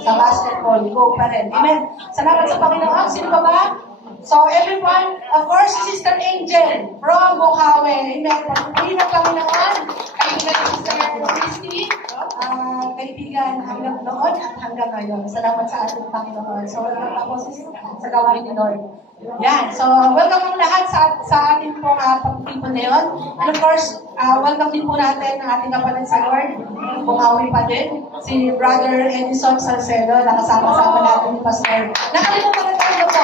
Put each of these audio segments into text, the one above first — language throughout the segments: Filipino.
sa basketball, go pa rin. Amen. Salamat sa Panginoon. Sino pa ba? So everyone, of course, Sister Angel from Bukawi. Amen. Pagpapili ng Panginoon, kaibigan ni Sister Christy, kaibigan hanggang noon at hanggang ngayon. Salamat sa ating Panginoon. So welcome na po sa gawain ni Lord. Yan. So welcome ang lahat sa ating pong pag-people na yun. And of course, welcome din po natin ang ating kapatid sa Lord. Bukawi pa din. Si Brother Edison Salcedo, nakasama-sama natin ni Pastor. Nakalimutan na tayo po.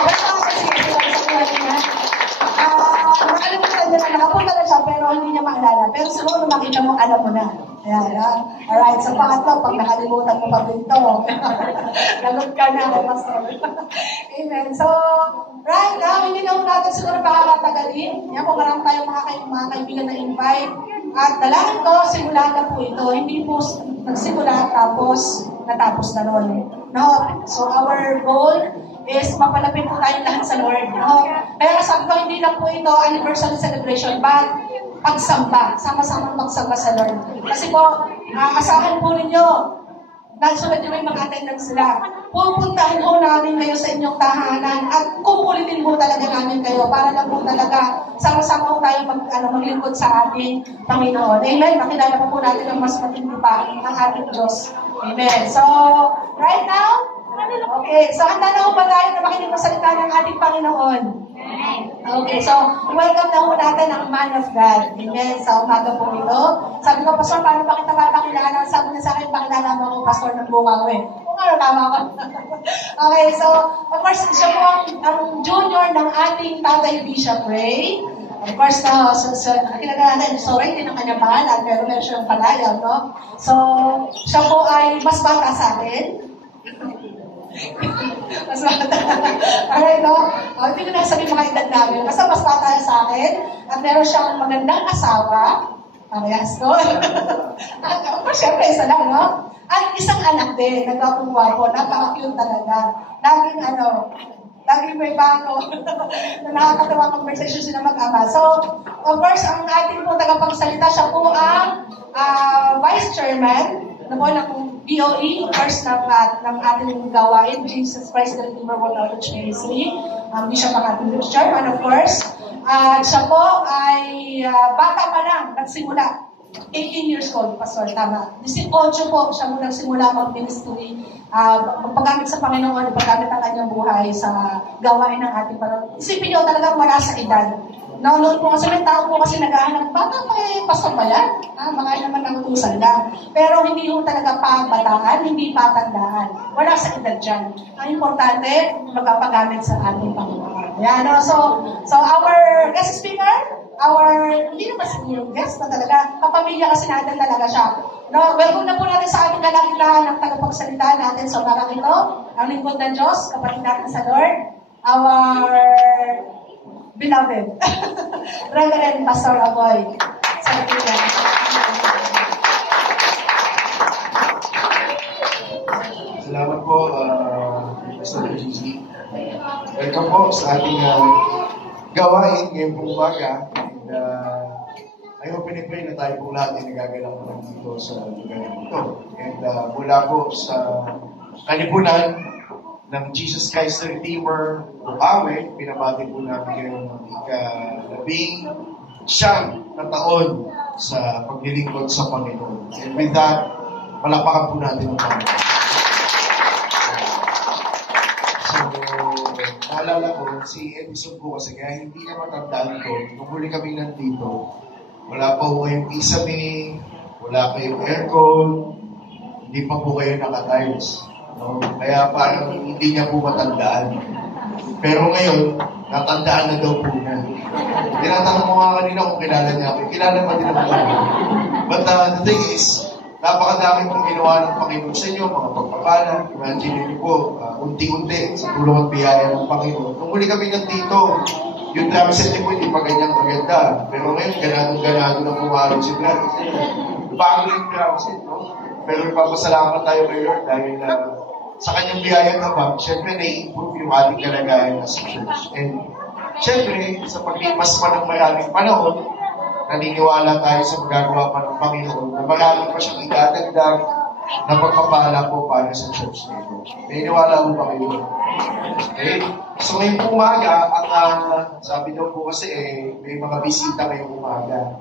Nakalimutan niya na nakapunta na siya pero hindi niya maalala. Pero siguro makita mo, alam mo na. Ayan, alright, sa pangatlo, pag nakalimutan mo pa dito, lagot ka na, Pastor. Amen. So, right now, hindi na natin siguro pakakatagalin. Yan po, marami tayong mga kaibigan na invite. At dalangin ko, simula na po ito. Hindi po nagsimula tapos natapos na ron. No? So, our goal is mapalapit po tayong lahat sa Lord. No? Pero sabi ko, hindi lang po ito anniversary celebration, but pagsamba, sama-sama magsamba sa Lord. Kasi po, asahan po ninyo, nagsulat nyo may mag-attendance sila. Pupuntahin ho namin kayo sa inyong tahanan at kukulitin po talaga namin kayo para lang po talaga sama-sama po tayo maglingkod sa ating Panginoon. Amen? Makilala po natin ang mas matindi pa ng ating Diyos. Amen. So, right now, okay, so handa na po ba tayo na makinig ng salita ng ating Panginoon? Okay, so welcome na po natin ang man of God. Amen. Sa umaga po ito. Sabi ko, Pastor, paano ba kita mapakilala? Sabi niya sa akin, pakilala mo ako, Pastor ng Bukawi. Kung ano, tama ako. Okay, so of course, siya po ang junior ng ating Tatay Bishop Ray. Of course, kinagala natin, so right din ang kanyang pangalan, pero meron siyang palayaw, no? So, siya po ay mas bata sa akin. Mas bata. Alright, no? Hindi ko na sabihin mga edad namin. Basta mas bata sa akin. At meron siyang magandang asawa. Parehas ko. Of course, syempre, isa lang, no? At isang anak din. Nagwapong-wapo. Napaka-cute talaga. Laging may bago. Nakakatawa conversation sila mag-ama. So, of course, ang ating po tagapagsalita, siya po ang Vice Chairman ng BOE, first ng ating gawain, Jesus Christ the Redeemer World Outreach Ministry. Hindi siya pang-ating chairman, of course. Siya po ay bata pa lang, nagsimula. 18 years old, Pastor, tama. 18 po siya muna nagsimula mag-ministry, magpagamit sa Panginoon, paggamit ang kanyang buhay sa gawain ng ating Panginoon. Isipin niyo talagang wala sa edad. Noon po kasi may tao po kasi nag-aanap, baka may pastor ba yan? Baka naman nagutusan lang. Pero hindi po talaga pangbataan, hindi patandaan. Wala sa edad dyan. Ang importante, magpapagamit sa ating Panginoon. Yan, no? So our guest speaker, hindi naman siguro guest na talaga, kapamilya kasi natin talaga siya. No, welcome na po natin sa ating kalagita ng tagapagsalita natin sa umagang ito. Ang lingkod ng Diyos, kapatid natin sa Lord, our beloved, Reverend Pastor Aboy. Salamat po, Pastor Gigi. Welcome po sa ating gawain ngayong umaga. I hope and pray na tayo po lahat ay nagagalaw naman dito sa lugar ito. And mula po sa kalipunan ng Jesus Christ the Redeemer Bukawi, pinabati po namin kayo ng ika-19 na taon sa paglilingkod sa Panginoon. And with that, palakpakan po natin ang Panginoon. So, naalala ko, si Edison po kasi kaya hindi niya matandaan ko. Nung huli kami nandito, wala pa po kayong kisame, wala kayong aircon, hindi pa po kayo naka-tiles. No? Kaya parang hindi niya po matandaan. Pero ngayon, natandaan na daw po niya. Tinatanong mo nga kanina kung kilala niya ako. Kilala pa din ako. But the thing is, napakadami pong ginawa ng Panginoon sa inyo, mga pagpapala. Imagine niyo po, unti-unti, sa tulong at biyaya ng Panginoon. Nung huli kami nandito, yung drum set niyo po, hindi pa ganyang maganda. Pero ngayon, ganado na pumalong si Brad. Bago yung drum set, no? Pero ipapasalamat tayo kay Lord dahil sa kanyang biyaya naman, syempre na-improve yung ating kalagayan as a church. And syempre, sa paglipas pa ng maraming panahon, naniniwala tayo sa magagawa pa ng Panginoon na marami pa siyang idadagdag na pagpapala po para sa church na ito. May iniwala po ba kayo? Okay? So ngayong umaga, sabi daw po kasi may mga bisita ngayong umaga.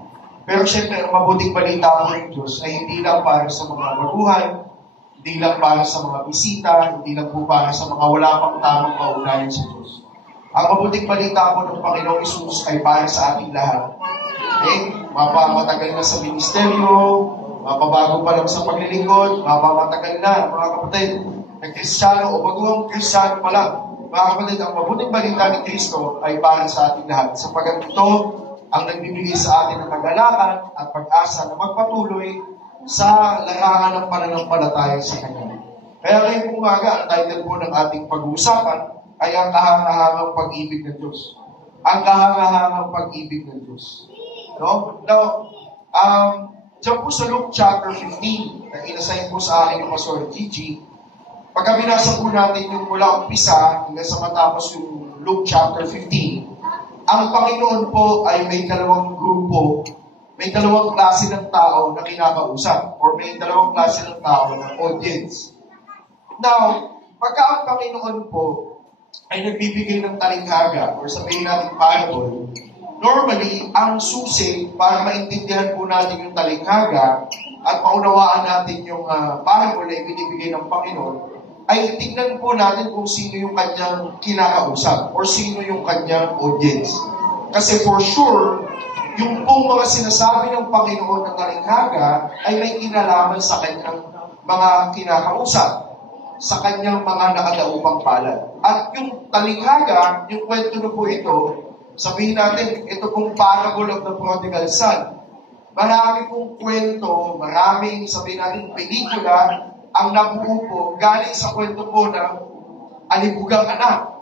Pero syempre, ang mabuting balita po ng Diyos ay hindi lang para sa mga baguhan, hindi lang para sa mga bisita, hindi lang po para sa mga wala pang tamang kaunayan sa Diyos. Ang mabuting balita po ng Panginoong Isus ay para sa ating lahat. Okay? Mapamatagal na sa ministeryo, mapabago pa lang sa paglilingkod, mapamatagal na, mga kapatid, na Kristiyano o baguhang Kristiyano pa lang. Mga kapatid, ang mabuting balita ni Kristo ay para sa ating lahat. Sapagkat ito ang nagbibigay sa atin ng kagalakan at pag-asa na magpatuloy sa larangan ng pananampalataya sa Kanya. Kaya ngayong umaga, ang title po ng ating pag-uusapan ay ang kahangahangang pag-ibig ng Diyos. Ang kahangahangang pag-ibig ng Diyos. No? Now, diyan po sa Luke chapter 15, na inasign po sa akin ng Pastor Gigi, pagka binasa po natin yung mula umpisa hanggang sa matapos yung Luke chapter 15, ang Panginoon po ay may dalawang grupo, may dalawang klase ng tao na kinakausap, or may dalawang klase ng tao ng audience. Now, pagka ang Panginoon po ay nagbibigay ng talinghaga, or sabihin natin parable, normally, ang susi para maintindihan po natin yung talinghaga at maunawaan natin yung parable na ibinibigay ng Panginoon, ay tignan po natin kung sino yung kanyang kinakausap or sino yung kanyang audience. Kasi for sure, yung pong mga sinasabi ng Panginoon ng talinghaga ay may kinalaman sa kanyang mga kinakausap, sa kanyang mga nakadaupang palad. At yung talinghaga, yung kwento na po ito, sabihin natin, ito pong parable of the prodigal son. Marami pong kwento, maraming, sabihin natin, pelikula, ang nabuo po, galing sa kwento po ng alibugang anak.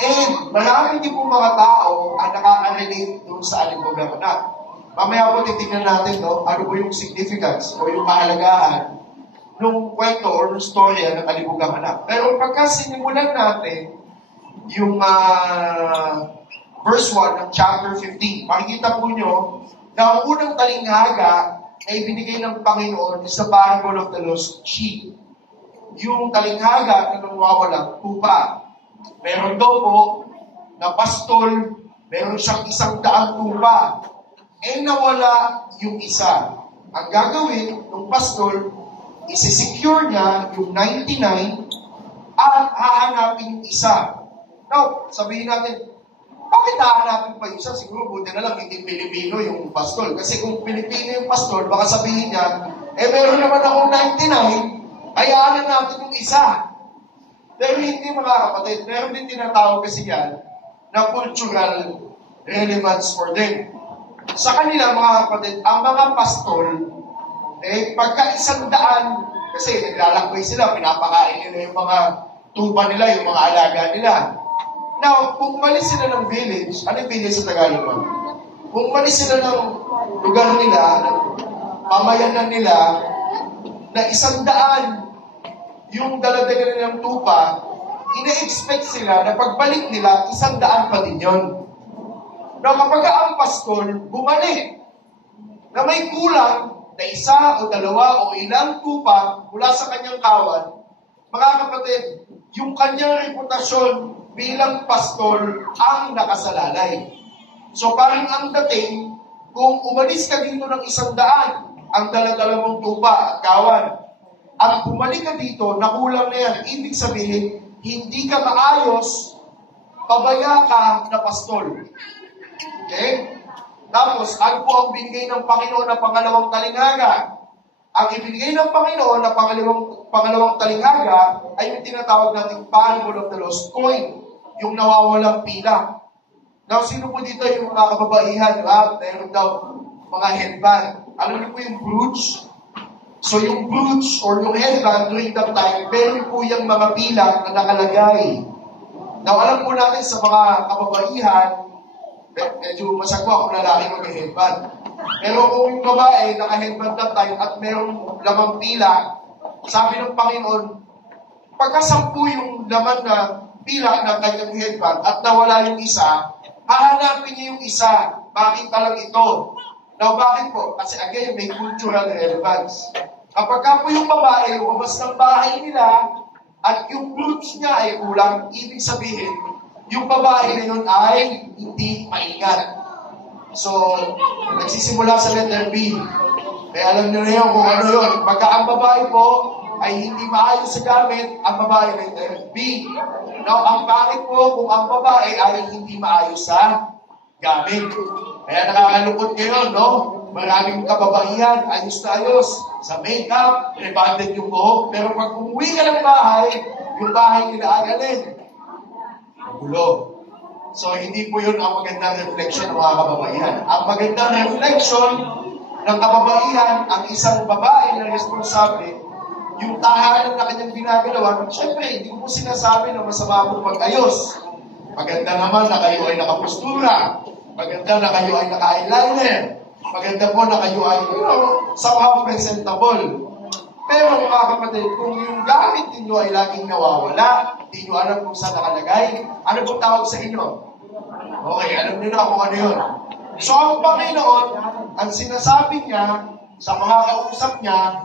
And marami din po mga tao ang nakaka-relate doon sa alibugang anak. Mamaya po titignan natin, no, ano po yung significance o yung kahalagahan nung kwento or nung storya ng alibugang anak. Pero pagka sinimulan natin yung verse 1 ng chapter 15, makikita po nyo na ang unang talinghaga na ibinigay ng Panginoon is the parable of the lost sheep. Yung talinghaga na nawawalang tupa. Meron daw po na pastol, meron siyang 100 tupa. Nawala yung isa. Ang gagawin ng pastol, isi-secure niya yung 99 at hahanapin yung isa. Now, sabihin natin, bakit hahanapin pa isa? Siguro buti na lang hindi Pilipino yung pastol. Kasi kung Pilipino yung pastol, baka sabihin niya, meron naman akong 99, hayaan natin yung isa. Pero hindi, mga kapatid, meron din tinatawag kasi yan na cultural relevance for them. Sa kanila, mga kapatid, ang mga pastol, pagka 100, kasi naglalakbay sila, pinapakain nila yung mga tupa nila, yung mga alaga nila. Now, kung umalis sila ng village, ano yung village sa Tagalog ba? Kung umalis sila ng lugar nila, ng pamayanan nila, na 100 yung daladagan nilang tupa, ina-expect sila na pagbalik nila, 100 pa din yun. Now, kapag ang pastol bumalik na may kulang na 1 o 2 o ilang tupa mula sa kanyang kawan, mga kapatid, yung kanyang reputasyon bilang pastol ang nakasalalay. So parang ang dating, kung umalis ka dito ng 100, ang dala-dala mong tupa at kawan, at bumalik ka dito, nakulang na yan. Ibig sabihin, hindi ka maayos, pabaya ka na pastol. Okay? Tapos, ano po ang binigay ng Panginoon na pangalawang talinghaga? Ang ibinigay ng Panginoon na pangalawang talinghaga ay yung tinatawag nating parable of the lost coin, yung nawawalang pila. Now, sino po dito yung mga kababaihan? Meron daw mga headband. Alam niyo po yung brooch? So, yung brooch or yung headband during that time, meron po yung mga pila na nakalagay. Now, alam po natin sa mga kababaihan, medyo masagwa kung lalaki mag-headband. Pero kung yung babae, naka-headband that time at merong lamang pila, sabi ng Panginoon, pagkasampu yung laman na pila ng kanyang headband at nawala yung isa, hahanapin niya yung isa. Bakit lang ito? Now, bakit po? Kasi again, may cultural relevance. Kapag ka po yung babae lumabas ng bahay nila at yung fruits niya ay kulang, ibig sabihin, yung babae na yun ay hindi maingat. So, nagsisimula sa letter B. Kaya alam nyo na yun kung ano yun. Pagka ang babae po ay hindi maayos sa gamit, ang babae letter B. Now, ang pangit po kung ang babae ay hindi maayos sa gamit. Kaya nakakalungkot ngayon, no? Maraming kababaihan, ayos na ayos. Sa makeup, rebonded yung buhok. Pero pag umuwi ka ng bahay, yung bahay nila agalin. Gulo. So, hindi po yun ang magandang reflection ng mga kababaihan. Ang magandang reflection ng kababaihan, ang isang babae na responsable, yung tahanan na kanyang ginagalawan, syempre, hindi ko po sinasabi na masama po pag-ayos. Maganda naman na kayo ay nakapostura. Maganda na kayo ay naka-eyeliner. Maganda po na kayo ay, somehow presentable. Pero mga kapatid, kung yung gamit ninyo ay laging nawawala, hindi nyo alam kung saan nakalagay, ano pong tawag sa inyo? Okay, alam nyo na kung ano yun. So, ang Panginoon, ang sinasabi niya sa mga kausap niya,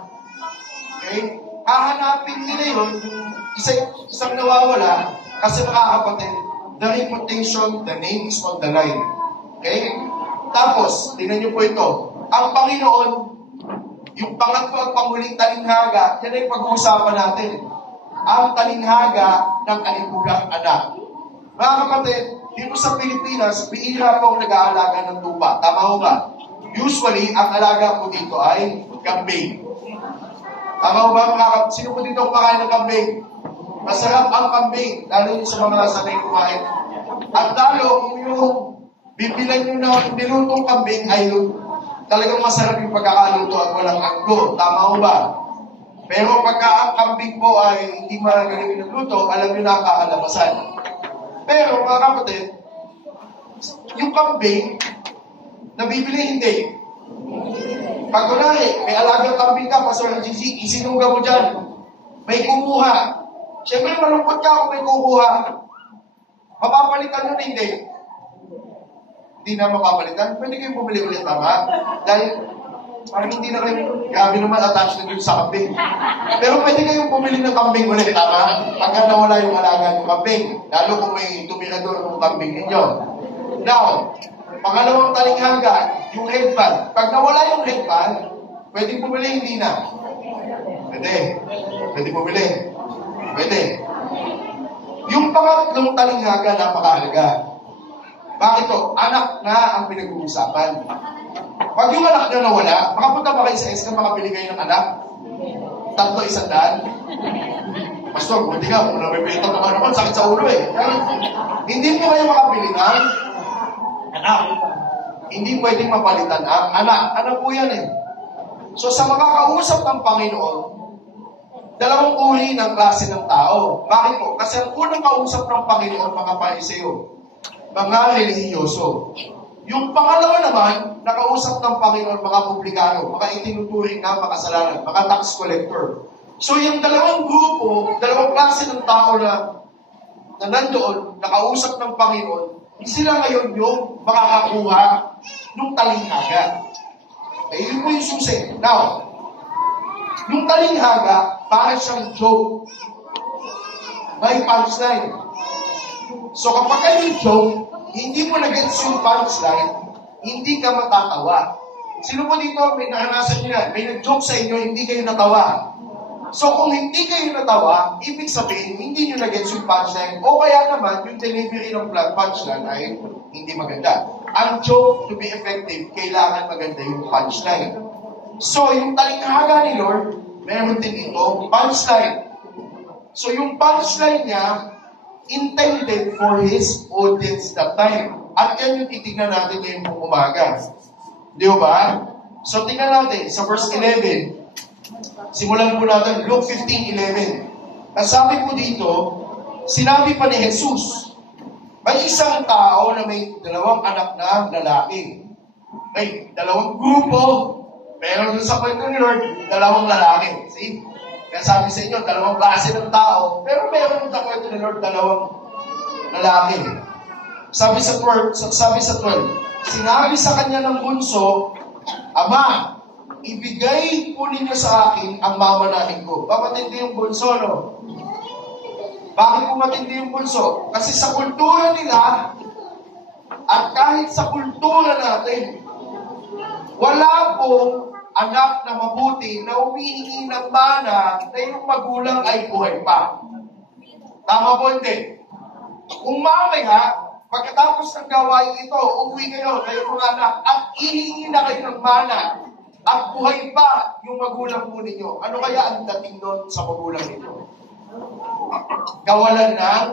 okay, hahanapin nila yun, isang nawawala, kasi mga kapatid, the reputation, the name is on the line. Okay? Tapos, tingnan niyo po ito. Ang Panginoon, yung pangatlo at panghuling talinghaga, yan ay pag-uusapan natin. Ang talinghaga ng kalibugang anak. Mga kapatid, dito sa Pilipinas, bihira po ang nag-aalaga ng tupa. Tama ho ba? Usually, ang alaga po dito ay kambing. Tama ho ba? Sino po dito kumakain ng kambing? Masarap ang kambing, lalo yun sa mga sanay kumain. At lalo, kung yung bibilan nyo na nilutong kambing ay talagang masarap yung pagkakaluto at walang anggo. Tama ho ba? Pero pagka ang kambing po ay hindi magaling ng luto, alam nyo na ang kakalabasan. Pero mga kapatid, yung kambing, nabibili hindi. Pag kunwari, may alagang kambing ka, Pastor GC, isinuga mo dyan. May kumuha. Siyempre, malungkot ka kung may kumuha. Mapapalitan nun hindi. Hindi na mapapalitan. Pwede kayong bumili ulit, tama? Dahil, parang hindi na kayo, grabe naman attached na dun sa kambing. Pero pwede kayong bumili ng kambing ulit, tama? Pagka nawala yung alaga ng kambing. Lalo kung may tumira doon ng kambing ninyo. Now, pangalawang talinghaga, yung headband. Pag nawala yung headband, pwede bumili, hindi na. Pwede. Pwede bumili. Pwede. Yung pangatlong talinghaga, napakahalaga. Bakit to? Anak na ang pinag-uusapan. Pag yung anak na nawala, makapunta ba kayo sa SK, makabili kayo ng anak? 300? Pastor, buti ka, kung nabibita naman, sakit sa ulo eh. Hindi po kayo makabili ng anak. Hindi pwedeng mapalitan ang anak. Anak po yan eh. So sa makakausap ng Panginoon, dalawang uri ng klase ng tao. Bakit po? Kasi ang unang kausap ng Panginoon, mga Pariseo, mga relihiyoso. Yung pangalawa naman, nakausap ng Panginoon, mga publikano, mga itinuturing na makasalanan, mga tax collector. So yung dalawang grupo, dalawang klase ng tao na nandoon, nakausap ng Panginoon, sila ngayon yung makakakuha ng talinghaga. Eh, yun po yung susi. Now, yung talinghaga, parang siyang joke. May punchline. So kapag kayo joke, hindi mo na-gets yung punchline, hindi ka matatawa. Sino po dito, may naranasan nyo yan, may nag-joke sa inyo, hindi kayo natawa. So kung hindi kayo natawa, ibig sabihin, hindi nyo na-gets yung punchline, o kaya naman, yung delivery ng punchline ay hindi maganda. Ang joke, to be effective, kailangan maganda yung punchline. So yung talinghaga ni Lord, meron din ito, punchline. So yung punchline niya, intended for His audience that time. At yan yung titignan natin ngayong umaga. Di ba? So tingnan natin sa verse 11. Simulan po natin Luke 15:11. Nasabi po dito, sinabi pa ni Jesus, may isang tao na may dalawang anak na lalaki. May dalawang grupo, pero dun sa kwento ni Lord, dalawang lalaki. See? Kaya sabi sa inyo, dalawang klase ng tao, pero meron sa kwento ni Lord, dalawang lalaki. Sabi sa 12, sinabi sa kanya ng bunso, Ama, ibigay po ninyo sa akin ang mamanahin ko. Matindi yung bunso, no? Bakit po matindi yung bunso? Kasi sa kultura nila, at kahit sa kultura natin, wala pong anak na mabuti na humihingi ng mana na yung magulang ay buhay pa. Tama po hindi? Kung mamaya, pagkatapos ng gawain ito, uwi kayo, kayong mga anak, at ihingi na kayo ng mana, at buhay pa yung magulang po ninyo. Ano kaya ang dating doon sa magulang ninyo? Kawalan ng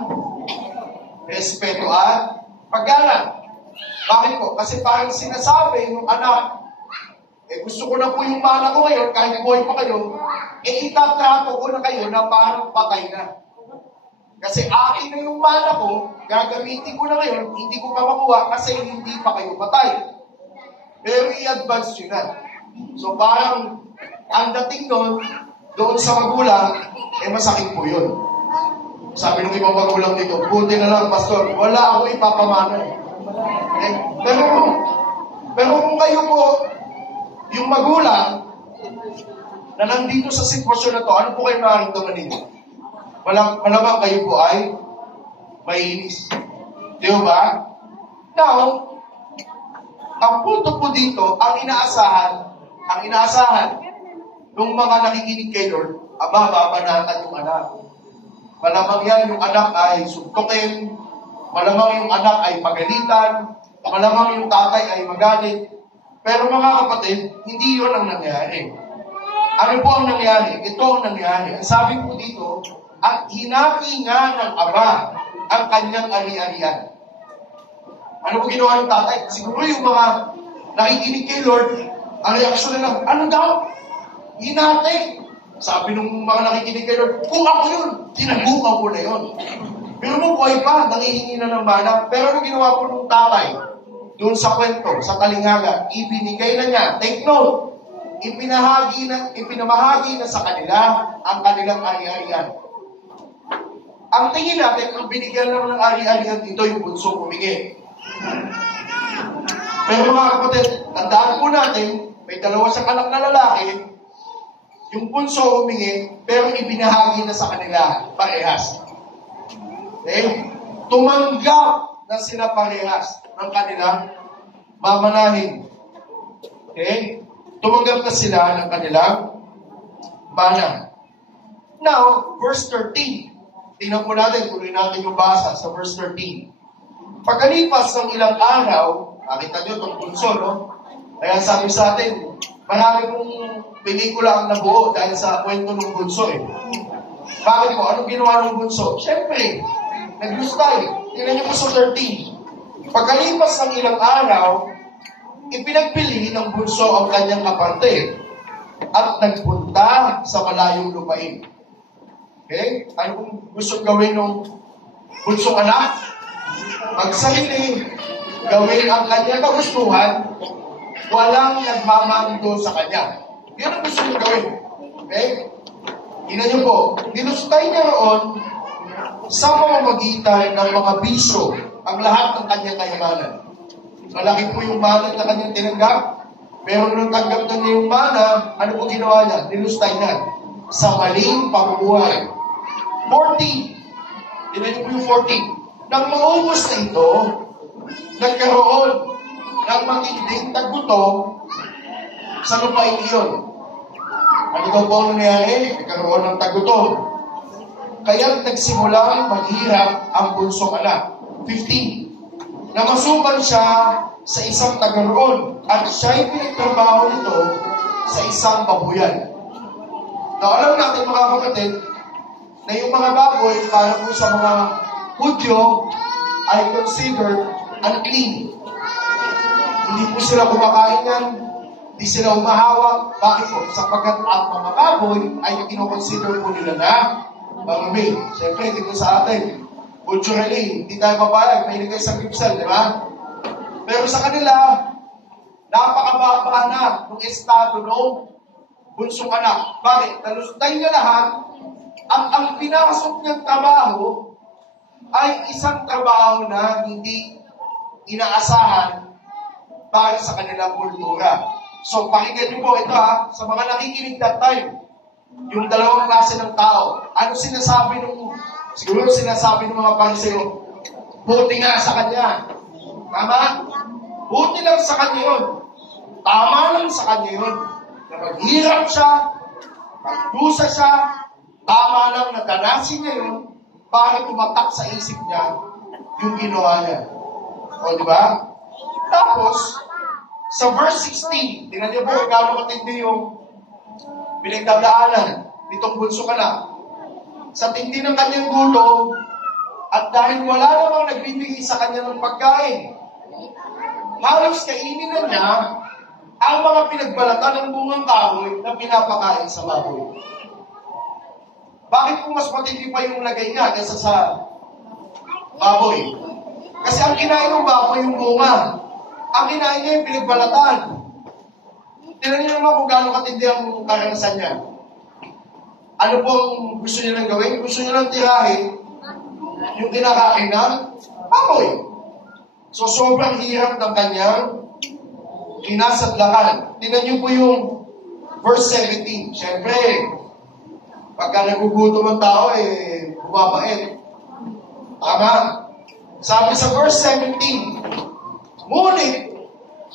respeto at paggalang. Bakit po? Kasi parang sinasabi ng anak, gusto ko na po yung mana ko ngayon, kahit buhay pa kayo, itatrato ko na kayo na parang patay na. Kasi akin na yung mana ko, gagamitin ko na ngayon, hindi ko pa makuha kasi hindi pa kayo patay. Pero i-advance nyo na. So parang, ang dating doon sa magulang, masakit po yun. Sabi ng ibang magulang dito, buti na lang, pastor, wala ako ipapamana. Pero kung kayo po, yung magulang na nandito sa sitwasyon na to, ano po kayo nararamdaman ninyo? Malamang kayo po ay mainis. Di ba? Now, ang punto po dito, ang inaasahan ng mga nakikinig kay Lord, babanatan yung anak. Malamang yan, yung anak ay suntukin, malamang yung anak ay pagalitan, malamang yung tatay ay magalit. Pero mga kapatid, hindi yun ang nangyari. Ano po ang nangyari? Ito ang nangyari. Ang sabi po dito, at hinaki nga ng Ama ang kanyang ari-arian. Ano po ginawa ng tatay? Siguro yung mga nakikinig kay Lord, ang reaksyon nila, ano daw? Hinati. Sabi ng mga nakikinig kay Lord, kung ako yun, tinagukaw ko na yun. Pero mo buhay pa, nangihingi na ng mana. Pero ano ginawa po ng tatay? Doon sa kwento, sa kalingaga, ibinigay na niya. Take note, ipinamahagi na sa kanila ang kanilang ari-arian. Ang tingin natin, ang binigyan naman ng ari-arian dito, yung bunso humingi. Pero mga kapatid, tandaan po natin, may dalawa siyang anak na lalaki, yung bunso humingi, pero ibinahagi na sa kanila, parehas. Okay? Tumanggap na sila parehas ng kanilang mamanahin. Okay? Tumanggap na sila ng kanilang mana. Now, verse 13. Tingnan po natin, tuloy natin yung basa sa verse 13. Pagkalipas ng ilang araw, nakita nyo itong bunso, no? Kaya sabi sa atin, marami pong pelikula ang nabuo dahil sa kwento ng bunso, Bakit po? Anong ginawa ng bunso? Siyempre, nag-gustay. Tingnan niyo po sa 13. Pagkalipas ng ilang araw, ipinagpili ng bunso ang kanyang kapatid at nagpunta sa malayong lupain. Okay? Ano kung gusto gawin ng bunsong anak? Magsarili, gawin ang kanyang kagustuhan, walang nagmamando sa kanya. Yan ang gusto niyong gawin. Okay? Tingnan niyo po, dinustay niya roon sa pamamagitan ng mga bisyo ang lahat ng kanyang kayamanan. Malaki po yung mana na kanyang tinanggap. Pero nung tanggap na niya yung mana, ano po ginawa niya? Dinustay niya sa maling pamumuhay. 40. Tingnan niyo po yung 40. Nang maubos na ito, nagkaroon ng matinding tagutong sa lupain iyon. Ano daw po ang nangyari? Nagkaroon ng tagutong. Kaya nagsimulang maghirap ang bunsong anak. 15. Namasukan siya sa isang taga-roon at siya'y pinagtrabaho nito sa isang babuyan. Now, alam natin mga kapatid na yung mga baboy para po sa mga Hudyo ay considered unclean. Hindi po sila kumakain yan, hindi sila umahawak. Bakit po? Sapagkat ang mga baboy ay kinoconsider po nila na marumi. Siyempre, dito sa atin, culturally, hindi tayo papayag, may ilagay sa gipsel, di ba? Pero sa kanila, napakababa na ng estado ng bunsong anak. Bakit? Nalustay niya lahat at ang pinasok niyang trabaho ay isang trabaho na hindi inaasahan para sa kanilang kultura. So, pakinggan niyo po ito sa mga nakikinig that time. Yung dalawang klase ng tao. Ano sinasabi siguro sinasabi ng mga Pariseo, buti nga sa kanya. Tama? Buti lang sa kanya yun. Tama lang sa kanya yun. Na maghirap siya, magdusa siya, tama lang na danasin niya yun para tumatak sa isip niya yung ginawa niya. O, di ba? Tapos, sa verse 16, tingnan niyo po gano'ng matindi yung pinagdadaanan nitong bunso ka na. Sa tindi ng kanyang gutom, at dahil wala namang nagbibigay sa kanya ng pagkain, halos kainin na niya ang mga pinagbalatan ng bungang kahoy na pinapakain sa baboy. Bakit kung mas matindi pa yung lagay niya kaysa sa baboy? Kasi ang kinain ng baboy yung bunga. Ang kinain niya yung pinagbalatan. Tingnan niyo naman kung gaano katindi ang karanasan niya. Ano pong gusto niya nang gawin? Gusto niya nang tirahin yung kinakain ng baboy. So, sobrang hirap ng kanyang kinasadlakan. Tingnan niyo po yung verse 17. Siyempre, pagka nagugutom ang tao, bumabait. Tama? Sabi sa verse 17, ngunit,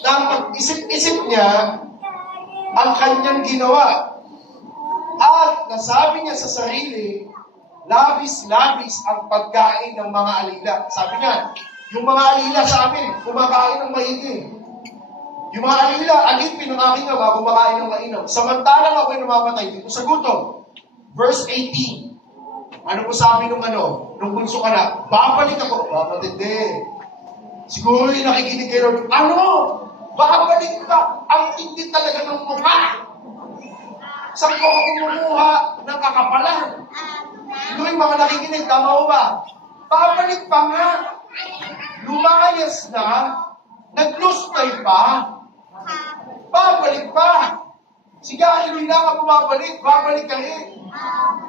nang mag-isip-isip niya ang kanyang ginawa, at nasabi niya sa sarili, labis-labis ang pagkain ng mga alila. Sabi niya, yung mga alila sa amin, kumakain ng maigi. Yung mga alila, alipin ng aking ama, kumakain ng mainam. Samantalang ako'y namamatay dito sa gutom. Verse 18. Ano po sabi nung bunso ka na? Babalik ako. Hindi. Siguro yung nakikinig kayo, babalik ka? Ang hindi talaga ng mukha. Saan ko ako kumuha ng kakapalan? Siguro yung mga nakikinig, tama mo ba? Babalik pa nga. Lumayas na, naglustay pa, babalik pa. Sige, iloy na ka bumabalik, babalik ka rin.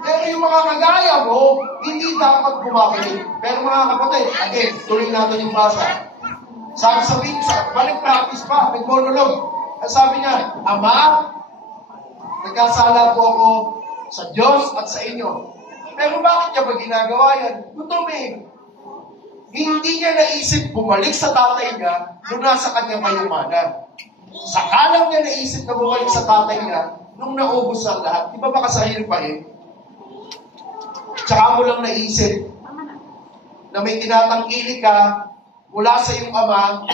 Pero yung mga kagaya mo, hindi dapat bumabalik. Pero mga kapatid, again, tuloy natin yung basa. Sabi balik practice pa, may monologue. At sabi niya, Ama, nagkasala po ako sa Diyos at sa inyo. Pero bakit niya ba ginagawa yan? Gutom eh. Hindi niya naisip bumalik sa tatay niya nung nasa kanya mayumanan. Saka lang niya naisip na bumalik sa tatay niya nung naubos ang lahat. Di ba makasahil pa rin? Tsaka mo lang naisip na may tinatangkili ka mula sa iyong ama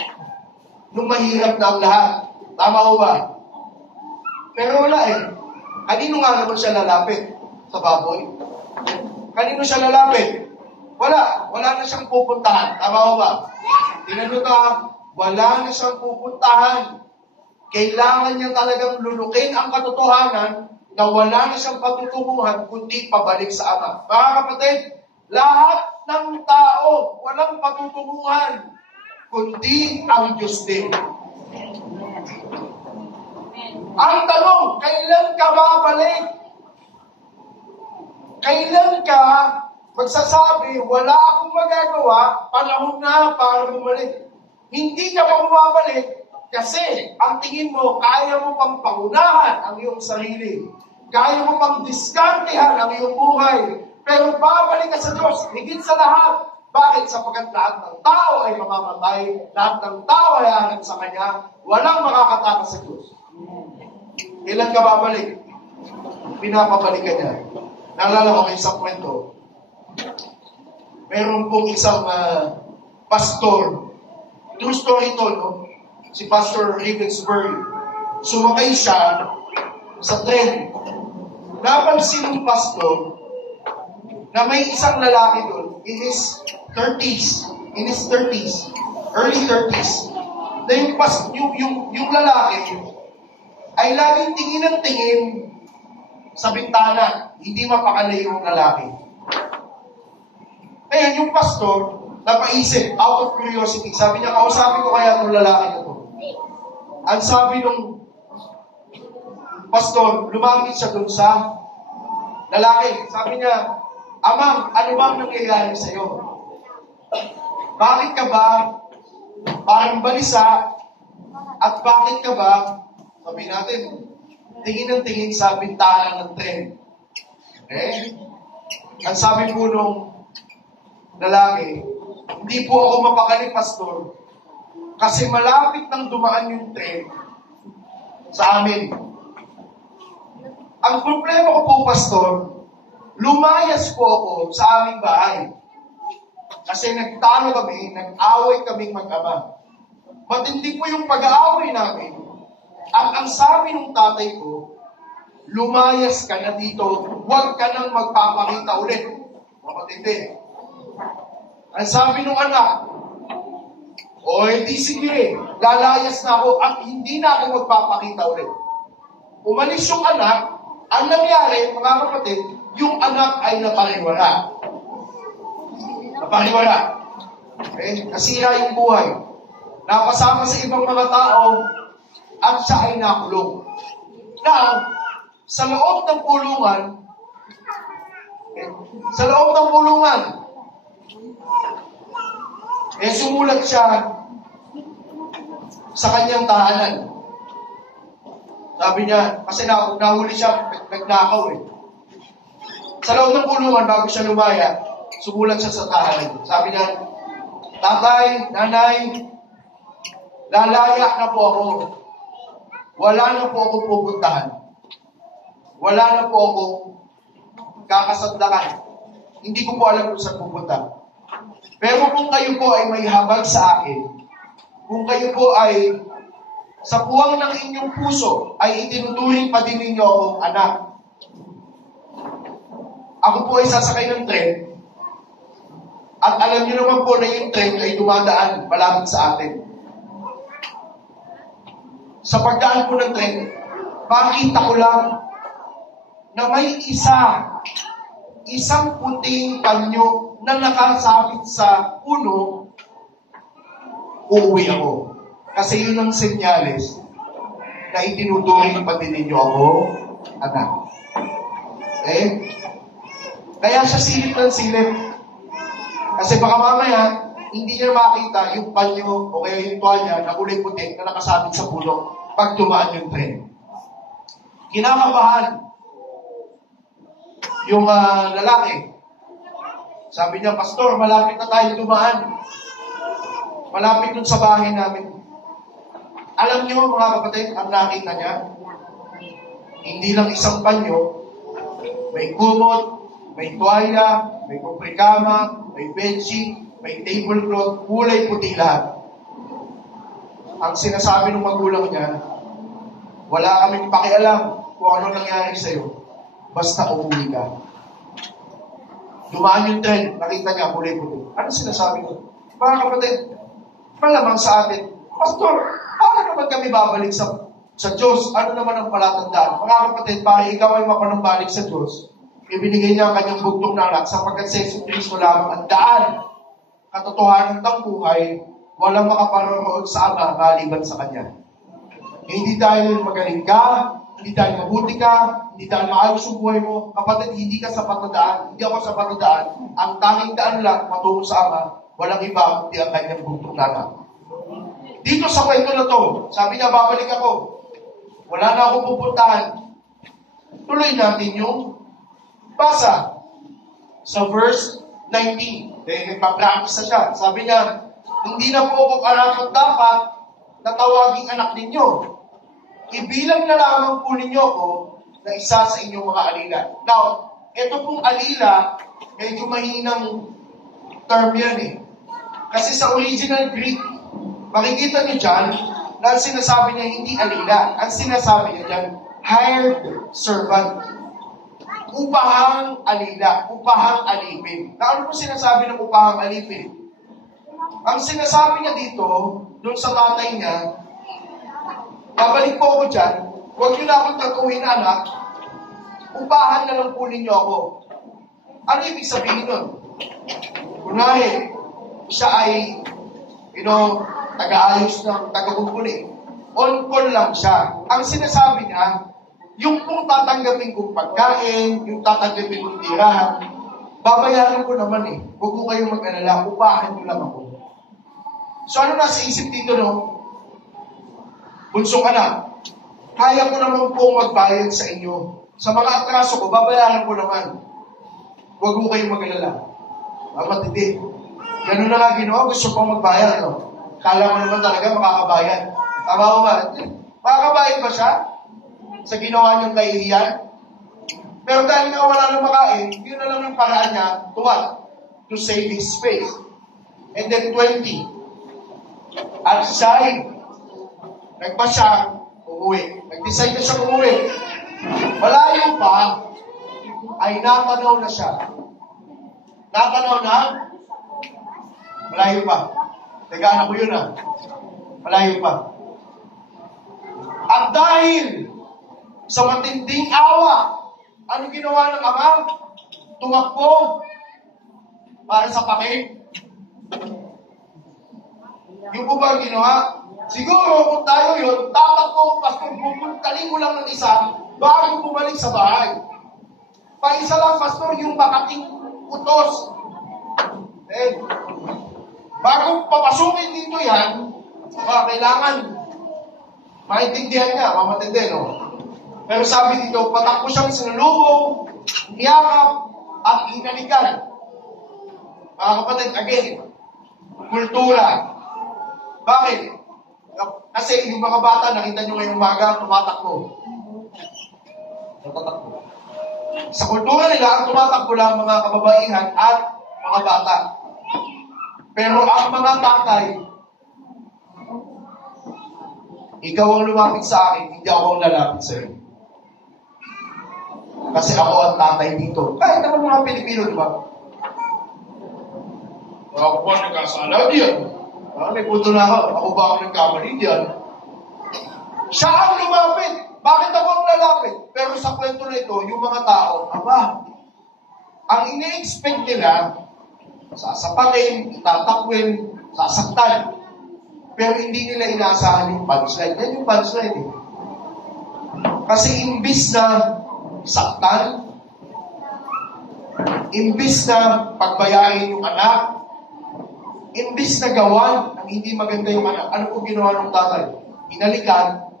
nung mahirap na ang lahat. Tama o ba? Pero wala eh. Kanino nga naman siya lalapit? Sa baboy? Kanino siya lalapit? Wala. Wala na siyang pupuntahan. Tama o ba? Tinanong ka, wala na siyang pupuntahan. Kailangan niya talagang lulukin ang katotohanan na wala na siyang patutunguhan kundi pabalik sa ama. Mga kapatid, lahat ng tao walang patutunguhan kundi ang Diyos din. Ang tanong, kailan ka babalik? Kailan ka magsasabi, wala akong magagawa, panahon na para bumalik? Hindi ka pa bumabalik kasi ang tingin mo, kaya mo pang pangunahan ang iyong sarili. Kaya mo pang diskartehan ang iyong buhay. Pero babalik ka sa Diyos, higit sa lahat. Bakit? Sapagkat lahat ng tao ay mamamatay, lahat ng tao ay hanap sa Kanya, walang makakatakas sa Diyos. Kailan ka babalik? Pinapabalik ka niya. Naalala ko kayo sa kwento. Meron pong isang pastor. True story to, no? Si Pastor Ravensbury. Sumakay siya sa tren. Napansin ng pastor na may isang lalaki doon in his 30s, early 30s, na yung lalaki ay laging tingin ng tingin sa bintana, hindi mapakala yung lalaki. Ngayon, yung pastor, napaisip, out of curiosity, sabi niya, kausapin ko kaya itong lalaki na to. Ang sabi nung pastor, lumapit siya dun sa lalaki. Sabi niya, Amang, ano bang nangyayari sa'yo? Bakit ka ba parang balisa? At bakit ka ba Sabi natin, tingin ng tingin sa bintana ng tren. Okay? Ang sabi po nung lalaki, hindi po ako mapakali, pastor, kasi malapit nang dumaan yung tren sa amin. Ang problema ko po, pastor, lumayas po ako sa aming bahay. Kasi nagtalo kami, nag-away kaming mag-ama. Matindi po yung pag-aaway namin. At ang sabi ng tatay ko, lumayas ka na dito, huwag ka nang magpapakita ulit. Matindi. Ang sabi ng anak, o hindi sige, lalayas na ako at hindi na ako magpapakita ulit. Umalis yung anak, ang nangyari, mga kapatid, yung anak ay napariwara. Napariwara. Okay? Nasira yung buhay. Napasama sa ibang mga tao at siya ay nakulong. Now, sa loob ng kulungan, sumulat siya sa kanyang tahanan. Sabi niya, kasi nahuli siya, nagnakaw eh. Sa loob ng kulungan, bago siya lumaya, sumulat siya sa tahanan. Sabi niya, tatay, nanay, lalaya na po ako. Wala na po ako pupuntahan. Wala na po ako kakasadlakan. Hindi ko po alam kung saan pupunta. Pero kung kayo po ay may habag sa akin, kung kayo po ay sa puwang ng inyong puso ay itinuturing pa din ninyo akong anak. Ako po ay sasakay ng tren at alam niyo naman po na yung tren ay dumadaan malapit sa atin. Sa pagdaan po ng tren, makita ko lang na may isang puting panyo na nakasabit sa puno, uuwi ako. Kasi yun ang senyales na itinuturing pa din ninyo ako, anak. Okay? Kaya siya silip ng silip. Kasi baka mamaya, hindi niya makita yung panyo o kaya yung tuwalya na kulay puti na nakasabit sa puno pag tumaan yung tren. Kinakabahan yung lalaki. Sabi niya, pastor, malapit na tayo dumaan. Malapit dun sa bahay namin. Alam niyo, mga kapatid, ang nakita niya, hindi lang isang panyo, may kumot, may tuwalya, may kuprikama, may bedsheet, may tablecloth, kulay puti lahat. Ang sinasabi ng magulang niya, wala kaming pakialam kung ano nangyari sa'yo, basta umuwi ka. Dumaan yung tren, nakita niya, kulay puti. Ano sinasabi ko? Mga kapatid, malamang sa atin, pastor, paano naman kami babalik sa Diyos? Ano naman ang palatandaan? Mga kapatid, para ikaw ay mapanumbalik sa Diyos, ibinigay niya ang kanyang bugtong na anak sapagkat sa Yesu Cristo lamang ang daan, katotohanan ng buhay, walang makaparoroon sa Ama maliban sa Kanya. Hindi dahil magaling ka, hindi dahil mabuti ka, hindi dahil maayos yung buhay mo. Kapatid, hindi ka sapat na daan, hindi ako sapat na daan. Ang tanging daan lang patungo sa Ama, walang iba kundi ang kanyang bugtong na anak. Dito sa kwento na to, sabi niya, babalik ako. Wala na akong pupuntahan. Tuloy natin yung basa sa verse 19. Dahil nagpa-practice na siya. Sabi niya, hindi na po ako karapat-dapat na tawaging anak ninyo. Ibilang na lamang po ninyo ako na isa sa inyong mga alila. Now, ito pong alila, medyo mahinang term yan eh. Kasi sa original Greek, makikita niyo dyan, na ang sinasabi niya hindi alila. Ang sinasabi niya dyan, hired servant. Upahang alila, upahang alipin. Na ano po sinasabi ng upahang alipin? Ang sinasabi niya dito, doon sa tatay niya, babalik po ako dyan, huwag niyo na akong tatuhin, anak, upahan na lang po ninyo ako. Ano ibig sabihin nun? Kunwari, siya ay, taga-ayos ng taga-kumpuni. On-call lang siya. Ang sinasabi niya, yung kung tatanggapin kong pagkain, yung tatanggapin kong tirahan, babayaran ko naman eh. Huwag mo kayong mag-alala, upahan nyo lang ako. So ano nasa isip dito, no? Bunsong anak, Kaya ko naman pong magbayad sa inyo. Sa mga atraso ko, babayaran ko naman. Huwag mo kayong mag-alala. Matindi. Ganun na nga ginawa, gusto pong magbayad. No? Kala mo naman talaga makakabayad. Tama ko ba? Makakabayad ba siya? Sa ginawa niyong kahihiyan? Pero dahil nga wala nang makain, yun na lang yung paraan niya to what? To save his space. And then 20. At siya'y nagpa siya umuwi. Nag-decide na siya umuwi. Malayo pa, ay natanaw na siya. Natanaw na? Malayo pa. Nagana ko yun Malayo pa. At dahil sa matinding awa, ano ginawa ng ama? Tumakbo para sa pakin. Yung po ba ginawa? Siguro kung tayo yun, tatakbo, pastor, pupuntaling mo lang ng isa bago bumalik sa bahay. Paisa lang, pastor, yung makating utos. Bago papasukin dito yan, kailangan maintindihan niya, mamatindi, no? Pero sabi dito, patakbo siyang sinulubong, niyakap, at inalikan. Mga kapatid, again, kultura. Bakit? Kasi yung mga bata, nakita nyo ngayong umaga, tumatakbo. Tumatakbo. Sa kultura nila, ang tumatakbo lang mga kababaihan at mga bata. Pero ang mga tatay, ikaw ang lumapit sa akin, hindi ako ang lalapit sa iyo. Kasi ako ang tatay dito. Kahit naman mga Pilipino, di ba? Ako ba nagkasala diyan? May puto na ako. Ako ba ang nagkamali diyan? Siya ang lumapit. Bakit ako ang lalapit? Pero sa kwento na ito, yung mga tao, ang ine-expect nila, sasapatin, itatakwin, sasaktan. Pero hindi nila inaasahan yung punchline. Yan yung punchline eh. Kasi imbis na saktan, imbis na pagbayarin yung anak, imbis na gawan ang hindi maganda yung anak, ano po ginawa ng tatay? Inalikan,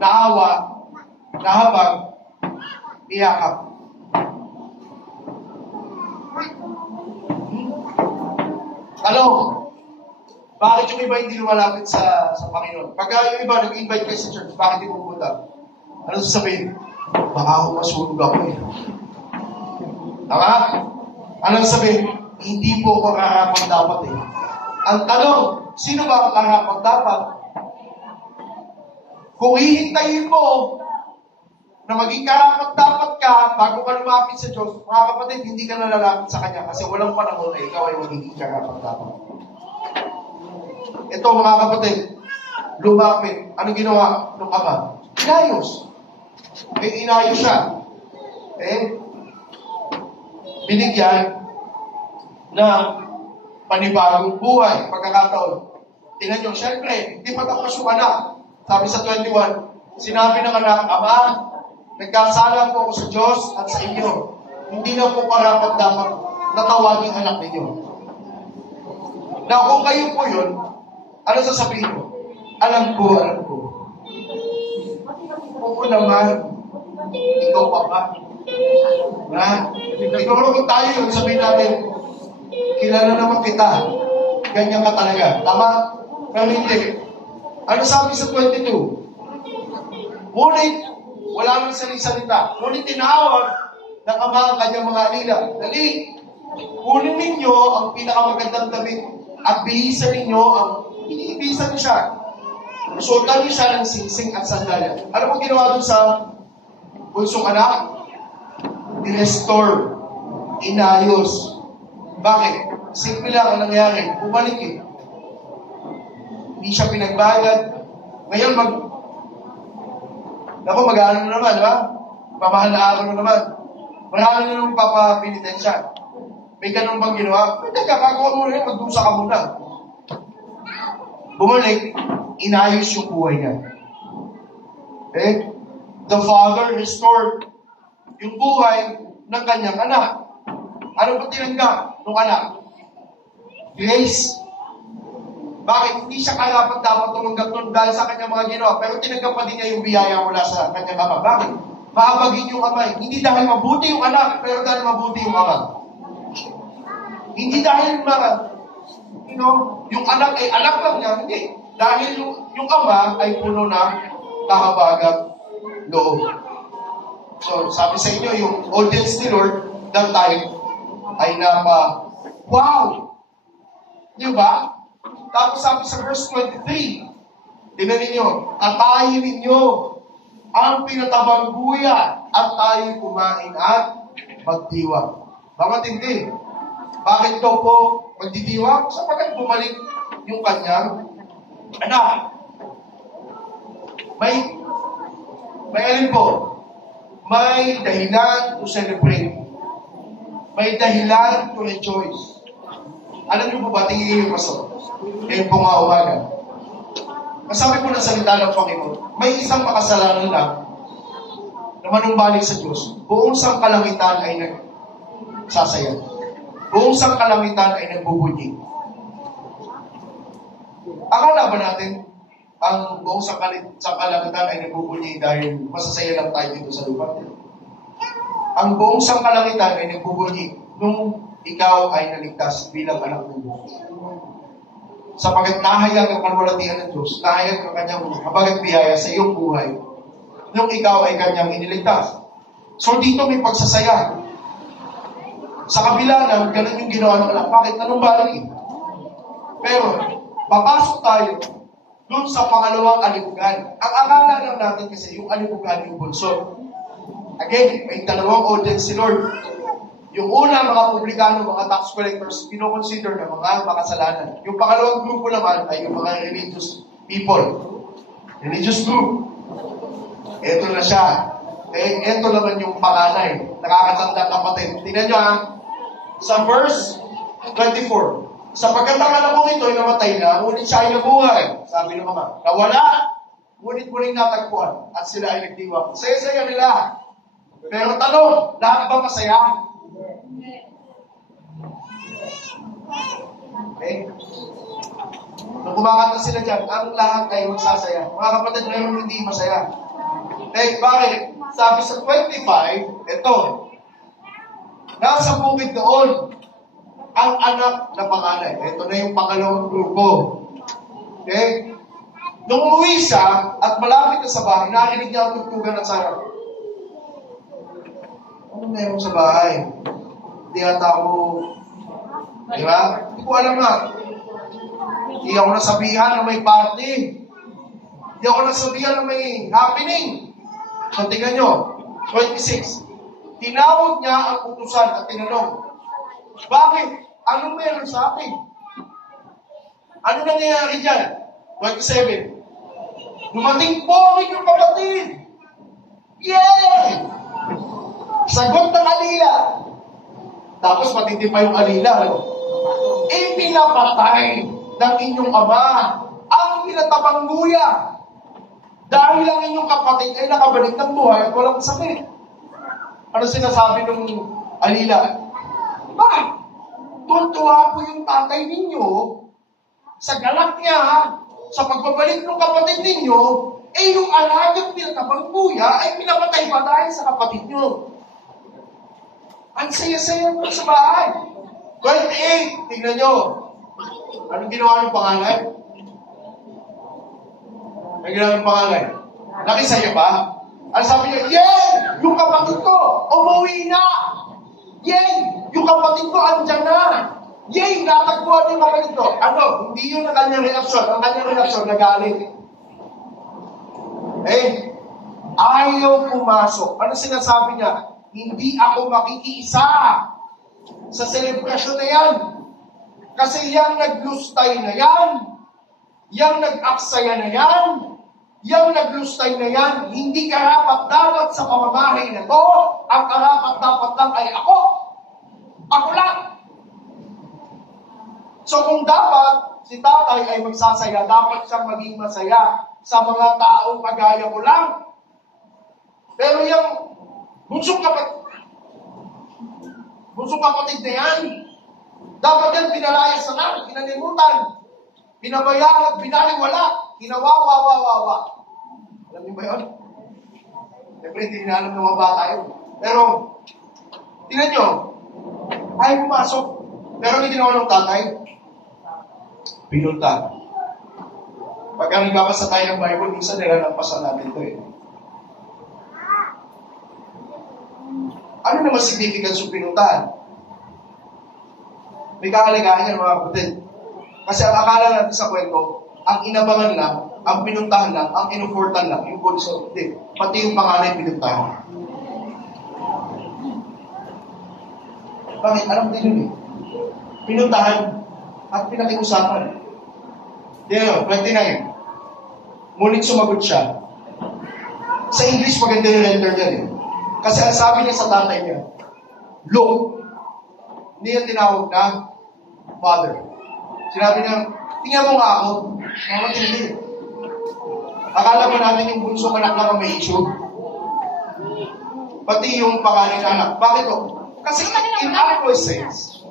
naawa, nahabag, niyakap. Bakit yung iba hindi lumalapit sa Panginoon? Pagka yung iba nag-invite kayo sa church, bakit hindi pupunta? Ano sasabihin? Baka ako masunog ako eh. Tama? Ano sasabihin? Hindi po ako karapat dapat eh. Ang tanong, sino ba ang karapat dapat? Kung hihintayin mo na maging karapat dapat ka bago ka lumapit sa Diyos, mga kapatid, hindi ka nalalapit sa Kanya kasi walang panahon na ikaw ay magiging karapat dapat. Ito mga kapatid, lumapit. Ano ginawa ng ama? Inayos. Inayos siya. Binigyan ng panibagong buhay, pagkakataon. Tingnan nyo, syempre, hindi pa tapos yung anak. Sabi sa 21, sinabi ng anak, Ama, nagkasala po ako sa Diyos at sa inyo. Hindi na po karapat dapat natawaging anak ninyo. Na kung kayo po yun, ano sasabihin mo? Alam ko. Oo naman. Ikaw pa ba? Siguro kung tayo yun, sabihin natin, kilala naman kita. Ganyan ka talaga. Tama? Pero hindi. Ano sabi sa 22? Ngunit, wala nang salita. Ngunit tinawag ng ama ang kanyang mga alila. Dali, kunin ninyo ang pinakamagandang damit at bihisan ninyo ang iniibisan niyo siya. Suotan niyo siya ng singsing at sandalya. Ano po ginawa doon sa bunsong anak? I-restore. Inayos. Bakit? Simple lang ang nangyari. Bumalik eh. Hindi siya pinagbayad. Ngayon mag-ano na naman, di ba? Pamahal na araw na naman. Marami na naman papapinitensya. May ganun bang ginawa? Pwede ka, kagawa mo rin, magdusa ka muna. Bumalik, inayos yung buhay niya. The father restored yung buhay ng kanyang anak. Ano ba tinanggap ng anak? Grace. Bakit? Hindi siya karapat-dapat tumanggap nun dahil sa kanyang mga ginawa. Pero tinanggap pa din niya yung biyaya mula sa kanyang ama. Bakit? Mahabagin yung ama. Hindi dahil mabuti yung anak, pero dahil mabuti yung ama. Hindi dahil yung anak ay anak lang niya. Hindi. Dahil yung ama ay puno ng kahabagang loob. So, sabi sa inyo, yung audience ni Lord that time ay wow! Di ba? Tapos sabi sa verse 23, tingnan ninyo, atayin ninyo ang pinatabang guya at tayo kumain at magdiwang. Matindi. Bakit daw po magdidiwang? Sapagkat bumalik yung kanyang anak. May alin po? May dahilan to celebrate. May dahilan to rejoice. Alam niyo po ba, tingin yung pastor? Ngayon po nga umaga. Masabi po ng salita ng Panginoon, may isang makasalanan lang na manumbalik sa Diyos. Buong sangkalangitan ay nagsasaya. Buong sangkalangitan ay nagbubunyi. Akala ba natin ang buong sangkalangitan ay nagbubunyi dahil masasaya lang tayo dito sa lupa? Ang buong sangkalangitan ay nagbubunyi nung ikaw ay naligtas bilang anak ng Diyos. Sapagkat nahayag ang kalwalatian ng Diyos, nahayag ang kanyang habagat biyaya sa iyong buhay, nung ikaw ay kanyang iniligtas. So dito may pagsasaya. Sa kabila ng ganun yung ginawa ng anak, bakit? Anong balik? Pero, papasok tayo doon sa pangalawang alibugan. Ang akala lang natin kasi yung alibugan yung bunso. Again, may dalawang audience si Lord. Yung una, mga publikano, mga tax collectors, kinoconsider na mga makasalanan. Yung pangalawang grupo naman ay yung mga religious people. Religious group. Ito na siya. Ito naman yung panganay. Nakakatandang kapatid. Tingnan nyo sa verse 24. Sapagkat ang anak kong ito ay namatay na, ngunit siya ay nabuhay. Sabi ng mama, nawala, ngunit muling natagpuan. At sila ay nagdiwang. Saya-saya nila. Pero tanong, lahat ba masaya? Okay? Nung kumakanta sila dyan, ang lahat ay magsasaya. Mga kapatid, mayroon hindi masaya. Bakit? Sabi sa 25, ito, nasa bukid doon, ang anak na panganay. Ito na yung pangalawang grupo. Okay? Nung umuwi siya, at malapit na sa bahay, narinig niya ang tugtugan ng sarap. Ano meron sa bahay? Hindi ata ako, di ba? Hindi ko alam na. Hindi ako nasabihan na may party. Hindi ako nasabihan na may happening. So, tingnan nyo, 26. Tinawag niya ang utusan at tinanong, bakit? Anong meron sa atin? Ano nangyayari dyan? 27. Dumating po ang inyong kapatid. Yay! Sagot ng alila. Tapos matindi pa yung alila. Ipinapatay ng inyong ama ang pinatabang guya. Dahil ang inyong kapatid ay nakabalik ng buhay at walang sakit. Ano sinasabi ng alila? Ba? Tuntua po yung tatay ninyo sa galak niya, sa pagbabalik ng kapatid ninyo, yung alagang pinatabang buya ay pinapatay pa dahil sa kapatid nyo. Ang saya-saya mo sa bahay. 28, tingnan nyo. Anong ginawa ng panganay? Anong ginawa ng panganay? Nakisaya ba? Ano sabi niya? Yay! Yung kapatid ko, umuwi na! Yay! Yung kapatid ko, andyan na! Yay! Natagpuan yung kapatid ko. Ano? Hindi yun ang kanyang reaksyon. Ang kanyang reaksyon, nagalit. Ayaw pumasok. Ano sinasabi niya? Hindi ako makikiisa sa selebrasyon na yan. Kasi yang naglustay na yan, yang nag-aksaya na yan, yang naglustay na yan, hindi karapat-dapat sa pamamahay na to. Ang karapat-dapat lang ay ako. Ako lang. So kung dapat si tatay ay magsasaya, dapat siyang maging masaya sa mga taong kagaya ko lang. Pero yung bunsong kapatid na yan, dapat yan pinalayas na lang, pinalimutan. Binabayaan at binaliwala. Kinawawawawawa. Alam niyo ba yun? Siyempre, hindi na alam ng mga bata yun. Pero, tingnan nyo, ay pumasok. Pero hindi ginawa ng tatay. Pinunta. Pagka nagbabasa tayo ng Bible, minsan nilalampasan natin ito eh. Ano naman significance yung pinuntahan? May kakaligahan yan mga kapatid. Kasi ang akala natin sa kwento, ang inabangan lang, ang pinuntahan lang, ang inuportan lang, yung bunso. Hindi. Pati yung panganay pinuntahan. Bakit? Alam din yun eh. Pinuntahan at pinakiusapan. Dino, 29. Ngunit sumagot siya. Sa English, maganda yung render niya eh. Kasi ang sabi niya sa tatay niya, Look, hindi niya tinawag na Father. Sinabi niya, tingnan mo nga ako. Mama, hindi. Akala mo natin yung bunso anak lang ang may issue. Pati yung pangalan na anak. Bakit o? Kasi in our sense,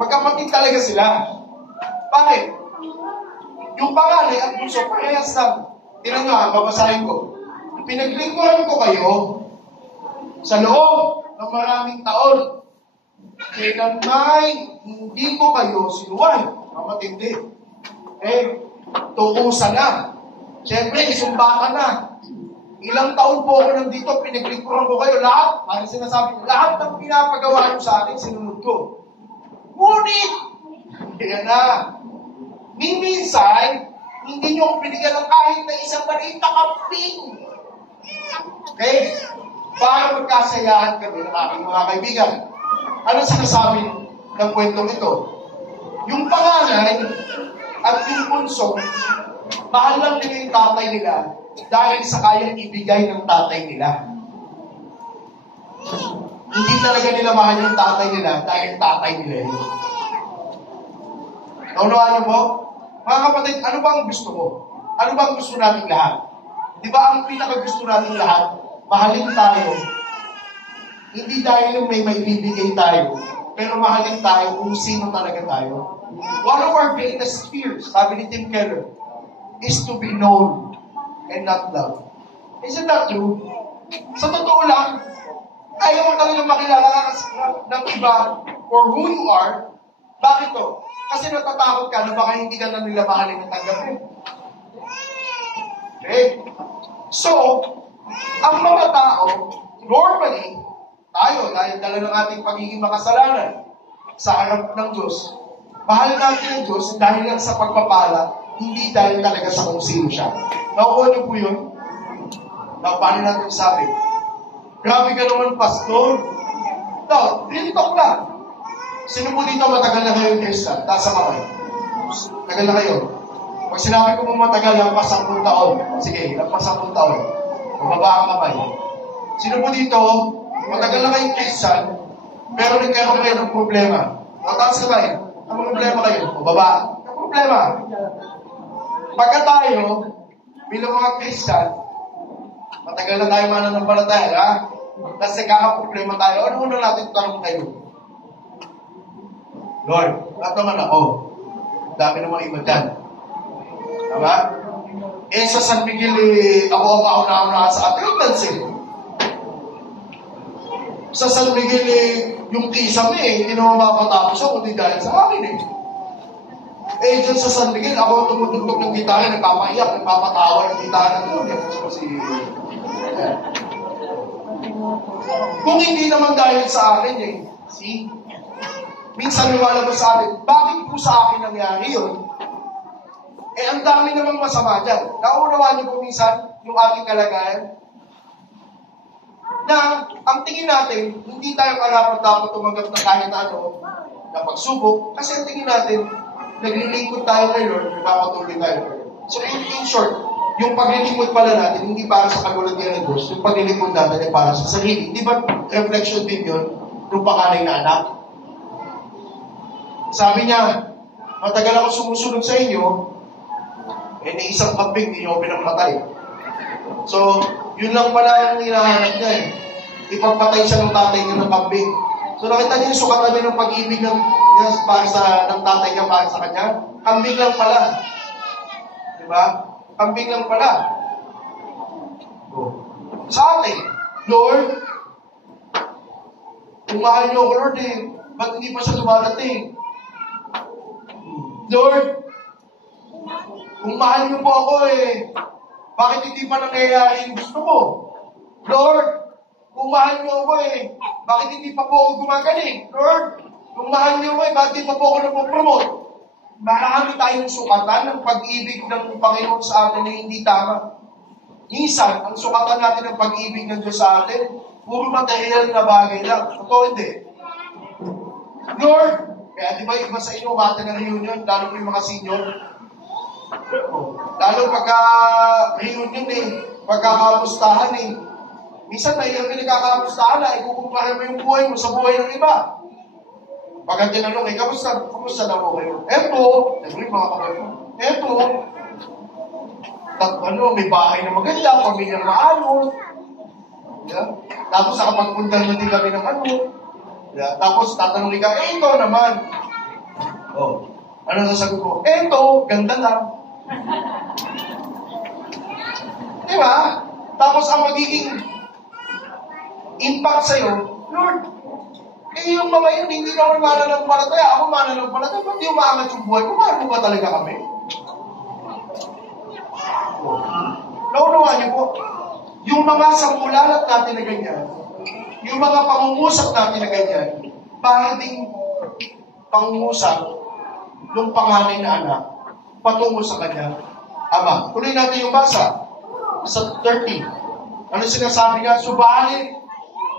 magkapatid talaga sila. Bakit? Yung pangalan at bunso, parehas lang. Tingnan nyo ha, babasahin ko. Pinaglingkuran ko kayo sa loob ng maraming taon. Kailanmay, hindi ko kayo sinuwan. Mamatindi. Tuusan na. Siyempre, isumbatan na. Ilang taon po ako nandito, pinaglingkuran ko kayo. Lahat, parang sinasabi ko, lahat ng pinapagawa nyo sa akin, sinunod ko. Ngunit, kaya na, minsan, hindi nyo binigyan ng kahit na isang maliit na kamping. Okay? Para magkasayahan kami ng aking mga kaibigan. Ano sinasabi ng kwentong ito? Yung panganay at yung bunso, mahal lang nila yung tatay nila dahil sa kayang ibigay ng tatay nila. Hindi talaga nila mahal yung tatay nila dahil tatay nila yun. Naunawaan niyo po? Mga kapatid, ano ba ang gusto mo? Ano ba ang gusto natin lahat? Di ba ang pinaka-gusto natin lahat? Mahalin tayo. Hindi dahil may maibibigay tayo, pero mahalin tayo kung sino talaga tayo. One of our greatest fears, sabi ni Tim Keller, is to be known and not loved. Isn't that true? Sa totoo lang, ayaw mo talagang makilala ng iba for who you are. Bakit to? Kasi natatakot ka na baka hindi ka na nila mahalin at tanggapin. Okay? So, ang mga tao, normally, tayo, dahil dala ng ating pagiging makasalanan sa harap ng Diyos, mahal natin ang Diyos dahil lang sa pagpapala, hindi dahil talaga sa kung sino siya. Nakuha niyo po yun? Paano natin sabi? Grabe ka naman, pastor. No, real talk lang. Sino po dito matagal na kayo yung Christian? Taas ang kamay. Tagal na kayo. Pag sinabi ko mo matagal, lampas 10 taon. Sige, lampas 10 taon. Bumaba ang kamay. Sino po dito, matagal na kayong Christian, pero nagkaroon kayo ng problema. Mataas kamay. Ang problema kayo. O baba. Ang problema. Pagka tayo, bilang mga Christian, matagal na tayo mananampalataya, ha? Tapos nagkakaproblema tayo, ano muna natin tanong kayo? Lord, lahat naman ako. Dami ng mga iba dyan. Tama? Sa San Miguel, ako ang kauna-una sa attendance eh. Sa San Miguel, yung kisam hindi naman mapatapos ako, kundi dahil sa akin eh. Dyan sa San Miguel, ako tumutugtog ng gitara, nagpapaiyak, nagpapatawa ng gitara doon. Kung hindi naman dahil sa akin see? Minsan lumalabas sa akin, bakit po sa akin nangyari yun? Ang dami namang masama dyan. Naunawaan niyo po minsan yung aking kalagayan? Na ang tingin natin, hindi tayo karapat-dapat tumanggap na kahit ano na pagsubok, kasi ang tingin natin, naglilingkod tayo kay Lord, nagpapatuloy tayo kay Lord. So in short, yung paglilingkod pala natin, hindi para sa kagulatian ng Diyos, yung paglilingkod natin ay para sa sarili. Di ba reflection din yun ng panganay na anak? Sabi niya, matagal ako sumusunod sa inyo, ni isang kambing, hindi niyo ako pinamatay. So, yun lang pala ang hinahanap niya eh. Ipagpatay siya ng tatay niya ng kambing. So nakita niyo yung sukatan niya ng pag-ibig niya ng tatay niya para sa kanya? Kambing lang pala. Diba? Kambing lang pala. Oh. Sa atin, Lord, kung mahal niyo ako, Lord, ba't hindi pa siya dumadating? Lord, kung mahal niyo po ako, bakit hindi pa nangyayari yung gusto ko? Lord, kung mahal niyo ako, bakit hindi pa po ako gumagaling? Lord, kung mahal niyo ako, bakit hindi pa po ako napopromote? Marami tayong sukatan ng pag-ibig ng Panginoon sa atin na hindi tama. Minsan, ang sukatan natin ng pag-ibig ng Diyos sa atin, puro material na bagay lang. Totoo hindi. Lord, kaya di ba iba sa inyo, umate ng reunion, lalo yung mga senior? Lalo pagka reunion pagkakamustahan minsan nailang pinagkakamustahan ikukumpara mo yung buhay mo sa buhay ng iba. Pagka tinanong, kamusta na mo kayo? Eto, mga kapatid, may bahay na maganda, pamilyang maayos. Yeah. Tapos nakapagpunta na din kami ng Yeah. Tapos tatanungin ka, ito naman. Ano sasagot ko? Ito, ganda lang. Diba? Tapos ang magiging impact sa'yo, Lord, yung mga yun, hindi naman mananampalataya. Ako mananampalataya. Ba't di umaangat yung buhay ko? Mahal mo ba talaga kami? Naunawaan niyo po, yung mga samulalat natin na ganyan, yung mga pangungusap natin na ganyan, para ding pangungusap ng panganay na anak patungo sa kanya ama. Tuloy natin yung basa sa 30. Ano sinasabi nga? Subalit,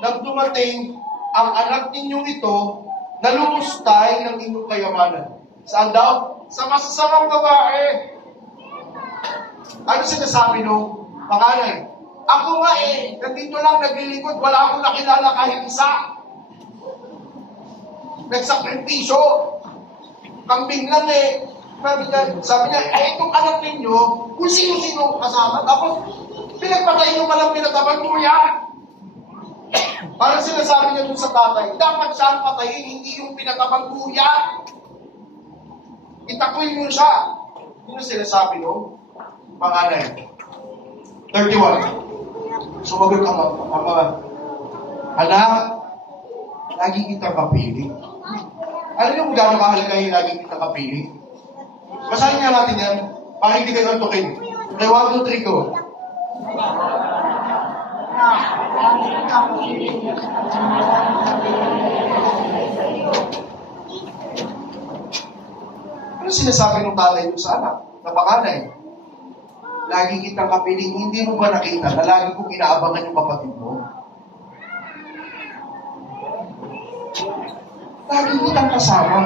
nang dumating ang anak ninyong ito na lumustay ng inyong kayamanan. Saan daw? Sa masasamang babae. Ano sinasabi nung panganay? Ako nga nandito lang naglilingkod, wala akong nakilala kahit isa. Nagsakripisyo. Kambing lang Sabi niya, itong anak ninyo, kung sino-sino kasama, tapos pinagpatayin nyo palang pinataban mo yan. Parang sinasabi niya dun sa tatay, dapat siya patayin, hindi yung pinatabang kuya. Itakoy mo siya. Yun ang sinasabi no? Panganay. 31. Sumagot ang ama. Anak, lagi kitang kapili. Alam niyo kung gano'ng kahalaga yung lagi kitang kapili? Basahin nga natin yan, para hindi kayo antukin. Okay, 1, 2, 3, go. Ano sinasabi ng tatay mo sa anak? Napakanay. Lagi kitang kapiling, hindi mo ba nakita na lagi kong inaabangan yung kapatid mo? Lagi kitang kasama.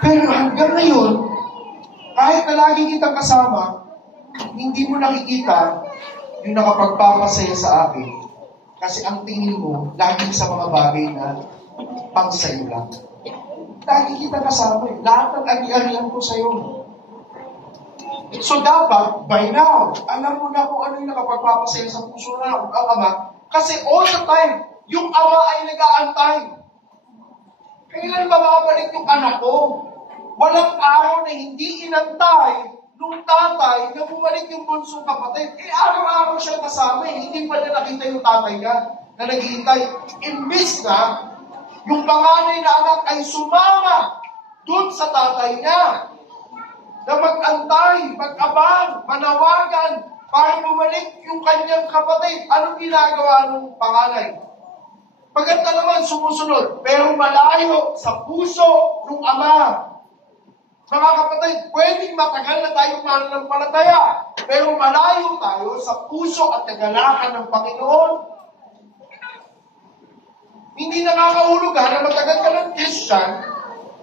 Pero hanggang ngayon, kahit na lagi kitang kasama, hindi mo nakikita yung nakapagpapasaya sa akin. Kasi ang tingin mo, lagi sa mga bagay na pang sa'yo lang. Lagi kita kasama Lahat ng ari-arian ko sa'yo. So dapat, by now, alam mo na kung ano yung nakapagpapasaya sa puso na ang ama. Kasi all the time, yung ama ay nag-aantay. Kailan ba makabalik yung anak ko? Walang araw na hindi inantay nung tatay na bumalik yung bunsong kapatid. Araw-araw siya kasama Hindi pa niya nakita yung tatay niya na naghihintay. Imbis na, yung panganay na anak ay sumama dun sa tatay niya na mag-antay, mag-abang, manawagan para bumalik yung kanyang kapatid. Anong ginagawa ng panganay? Pagkanta naman sumusunod, pero malayo sa puso ng ama. Mga kapatid, pwedeng matagal na tayong mananampalataya, pero malayo tayo sa puso at kagalakan ng Panginoon. Hindi nakakahulugan na matagal ka ng Christian,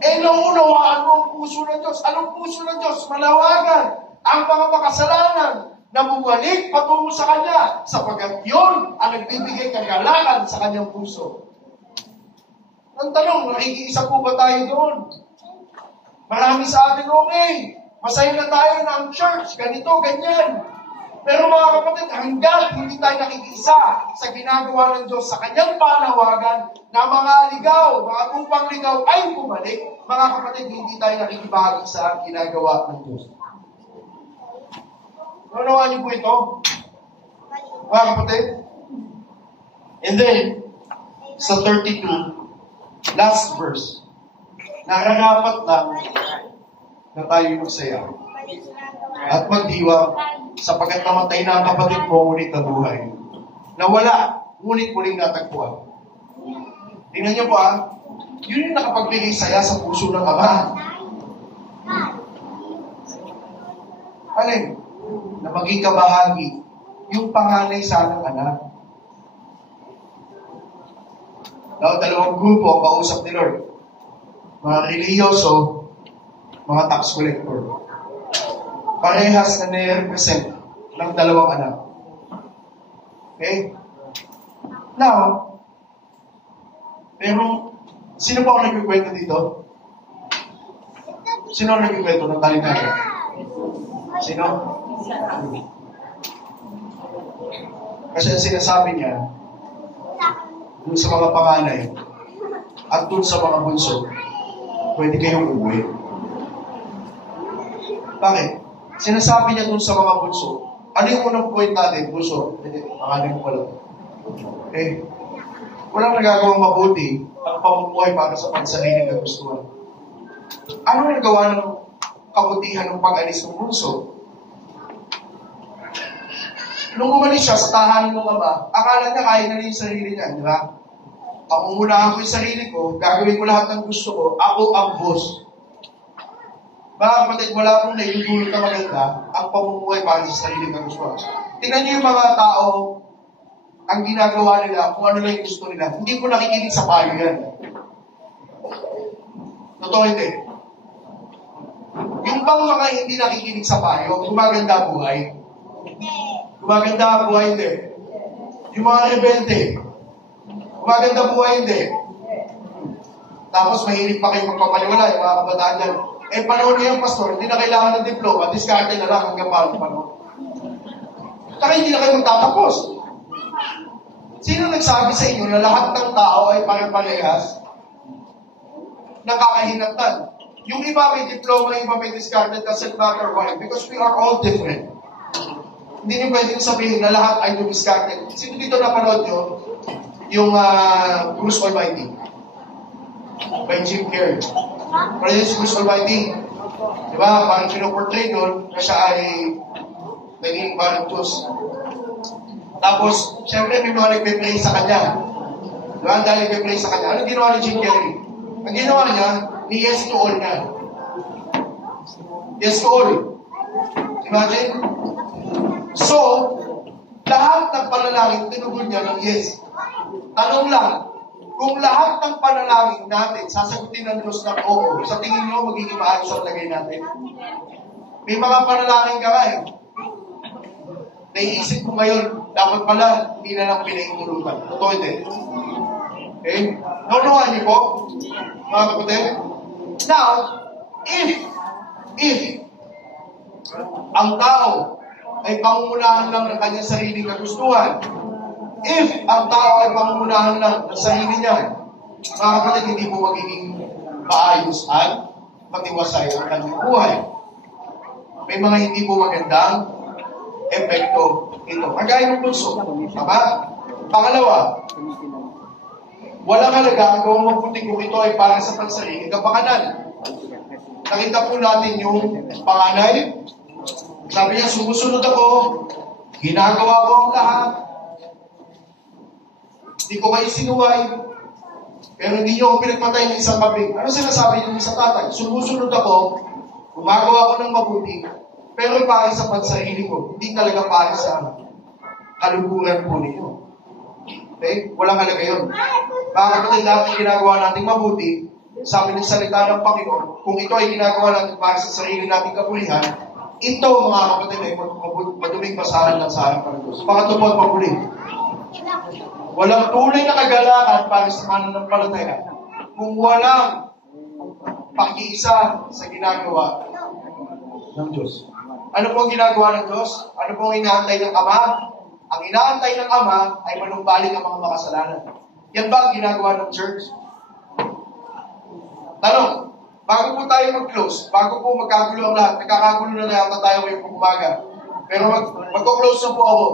naunawaan mo ang puso ng Diyos. Anong puso ng Diyos? Malawagan ang mga makasalanan na bumalik patungo sa Kanya, sapagkat yun ang nagbibigay kagalakan sa Kanyang puso. Ang tanong, nakikiisa po ba tayo doon? Marami sa atin, okay. Masaya na tayo ng church, ganito, ganyan. Pero mga kapatid, hanggang hindi tayo nakikiisa sa ginagawa ng Diyos, sa kanyang panawagan na mga ligaw, mga upang ligaw ay bumalik, mga kapatid, hindi tayo nakikibahagi sa ginagawa ng Diyos. Naunawaan niyo po ito? Mga kapatid? And then, sa 32, last verse, nararapat lang na tayo magsaya at magdiwa sapagkat namatay na ang kapatid mo, ngunit nabuhay. Nawala, ngunit muling natagpuan. Tingnan niyo po yun yung nakapagbigay saya sa puso ng Ama. Alin? Na maging kabahagi yung panganay sa ng anak. Now, dalawang grupo ang kausap ni Lord. Mga religyoso, mga tax collector. Parehas na nire-represent ng dalawang anak. Okay? Now, pero, sino pa ang nagkikwento dito? Sino ang nagkikwento ng talinaya? Sino? Kasi ang sinasabi niya, dun sa mga panganay, at dun sa mga bunso, pwede kayong umuwi. Bakit? Sinasabi niya dun sa mga bunso, ano yung unang point natin? Bunso, panganay ko lang. Okay? Walang nagagawang mabuti ang pamumuhay para sa pansariling kagustuhan. Ano nagawa ng kabutihan ng pag-alis ng bunso? Nung umalis siya sa tahanan ng Ama, akala niya kaya na yung sarili niya, di ba? Pangungunahan ko yung sarili ko, gagawin ko lahat ng gusto ko, ako ang boss. Mga kapatid, wala pong nailululot na maganda ang pamumuhay para sa sarili ng gusto. Tingnan niyo yung mga tao, ang ginagawa nila, kung ano lang yung gusto nila. Hindi po nakikinig sa payo yan. Totoo hindi. Yung bang mga hindi nakikinig sa payo, gumaganda buhay. Gumaganda ang buhay, hindi. Yung mga rebelde, gumaganda buhay, hindi. Tapos mahilig pa kayo magpapaliwala, yung mga kabataan dyan. Panahon niya yung pastor, hindi na kailangan ng diploma, diskarte na lang hanggang paano panahon. Saka hindi na kayo magtatapos. Sino nagsabi sa inyo na lahat ng tao ay pare-parehas? Nakakahinatan. Yung iba may diploma, yung iba may diskarte, doesn't matter why, because we are all different. Hindi niyo pwedeng sabihin na lahat ay dumiskarte. Sino dito napanood nyo? Yung Bruce Almighty. By Jim Carrey. Pero yun si Bruce Almighty. Diba? Parang pinoportray doon na siya ay naging parang Diyos. Tapos, syempre may mga nagpe-pray sa kanya. Diba? Dahil nagpe-pray sa kanya. Anong ginawa ni Jim Carrey? Ang ginawa niya, ni yes to all niya. Yes to all. Imagine? So, lahat ng panalangin, tinugon niya ng yes. Tanong lang, kung lahat ng panalangin natin, sasagutin ng Diyos ng oo, sa tingin nyo, magiging maayos ang lagay natin. May mga panalangin ka nga Naiisip mo ngayon, dapat pala, hindi na lang pinaintulutan. Totoo hindi. Okay? Naunawan niyo po, mga kapatid. Now, if ang tao ay pangungunahan lang ng kanyang sariling kagustuhan, if ang tao ay pangungunahan lang ng sarili niya, mga kapatid, hindi po magiging maayos at matiwasay ang kanyang buhay. May mga hindi po magandang epekto ito. Kagaya ng bunso. Tama? Pangalawa, walang halaga ang gawang mabuti kung ito ay para sa pansariling kapakanan. Nakita po natin yung panganay. Sabi niya, sumusunod ako, ginagawa ko ang lahat, hindi ko kayo sinuway, pero hindi niyo ako pinagpatay ng isang kabing. Ano sinasabi niyo sa tatay? Sumusunod ako, gumagawa ko ng mabuti, pero para sa pansarili ko, hindi talaga para sa kaluguran po ninyo. Okay? Walang halaga yun. Baka kapatid natin ginagawa natin mabuti, sabi ng salita ng Panginoon, kung ito ay ginagawa natin para sa sarili nating kapulihan, ito, mga kapatid, ay maduming basahan lang sa harapan ng Diyos. Pangatlo po at paguli. Walang tunay na kagalakan para sa mananampalataya kung walang pag-iisa sa ginagawa ng Diyos. Ano po ang ginagawa ng Diyos? Ano po ang inaantay ng Ama? Ang inaantay ng Ama ay manumbalik ang mga makasalanan. Yan ba ang ginagawa ng church? Tanong, bago po tayo mag-close, bago po magkagulo ang lahat, nagkakagulo na yata tayo ngayong umaga. Pero mag-close na po ako.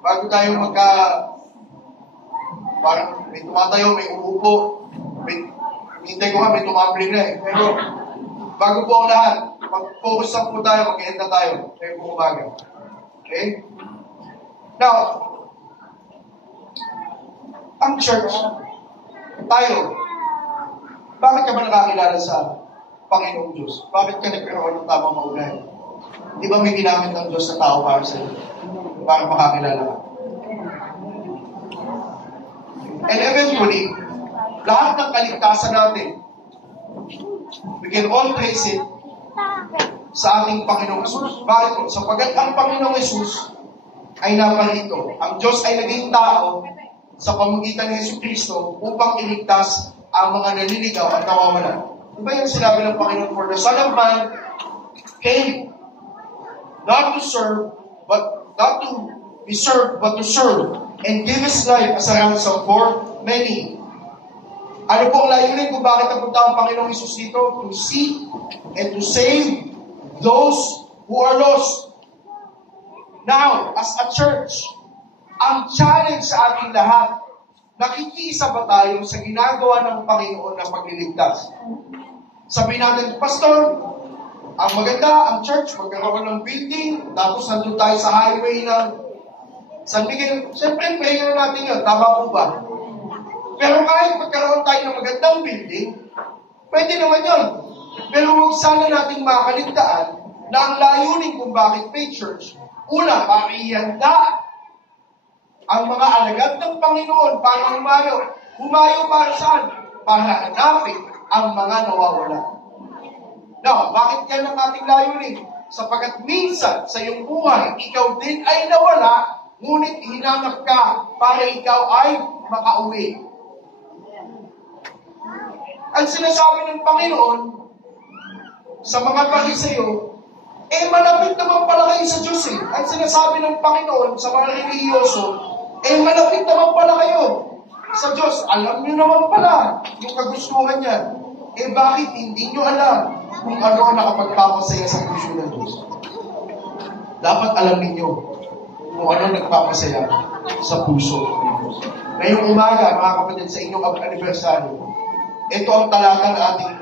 Bago tayo parang may tumatayo, may uupo, hintay ko nga, may tumambling na eh. Pero bago po ang lahat, mag-focus na po tayo, mag-end na tayo ngayong umaga. Okay? Now, ang church, tayo, bakit ka ba nakakilala sa Panginoong Diyos? Bakit ka nagkaroon ng tamang maugay? Di ba may ginamit ng Diyos na tao para sa iyo? Para makakilala ka. And eventually, lahat ng kaligtasan natin, we can all trace it sa ating Panginoong Yesus. Bakit po? Sapagat ang Panginoong Yesus ay naparito. Ang Diyos ay naging tao sa pamamagitan ni Jesucristo upang iligtas ang mga naliligaw at nawawala. Diba yung sinabi ng Panginoon, for the Son of Man came not to serve, but not to be served, but to serve, and give His life as a ransom for many. Ano po ang layunin kung bakit napunta ang Panginoong Hesus dito? To seek and to save those who are lost. Now, as a church, ang challenge sa ating lahat, nakikiisa ba tayo sa ginagawa ng Panginoon na pagliligtas? Sabihin natin, Pastor, ang maganda, ang church, magkaroon ng building, tapos nandun tayo sa highway ng San Miguel. Siyempre, prayer natin yun. Tama po ba? Pero kahit magkaroon tayo ng magandang building, pwede naman yun. Pero huwag sana nating makaligtaan na ang layunin kung bakit may church, una, para ihanda ang mga alagad ng Panginoon para humayo. Humayo para saan? Para hanapin ang mga nawawala. Now, bakit yan ang ating layunin? Sapagat minsan sa iyong buhay, ikaw din ay nawala, ngunit hinanap ka para ikaw ay makauwi. Ang sinasabi ng Panginoon sa mga Pariseyo, malapit naman pala kayo sa Diyos eh. Ang sinasabi ng Panginoon sa mga relihiyoso, malapit naman pala kayo sa Diyos. Alam niyo naman pala yung kagustuhan niya. Bakit hindi niyo alam kung ano ang nakapagpapasaya sa puso ng Diyos? Dapat alam niyo kung ano nagpapasaya sa puso ng Diyos. Ngayong umaga, mga kapatid, sa inyong anibersaryo, ito ang talata na ating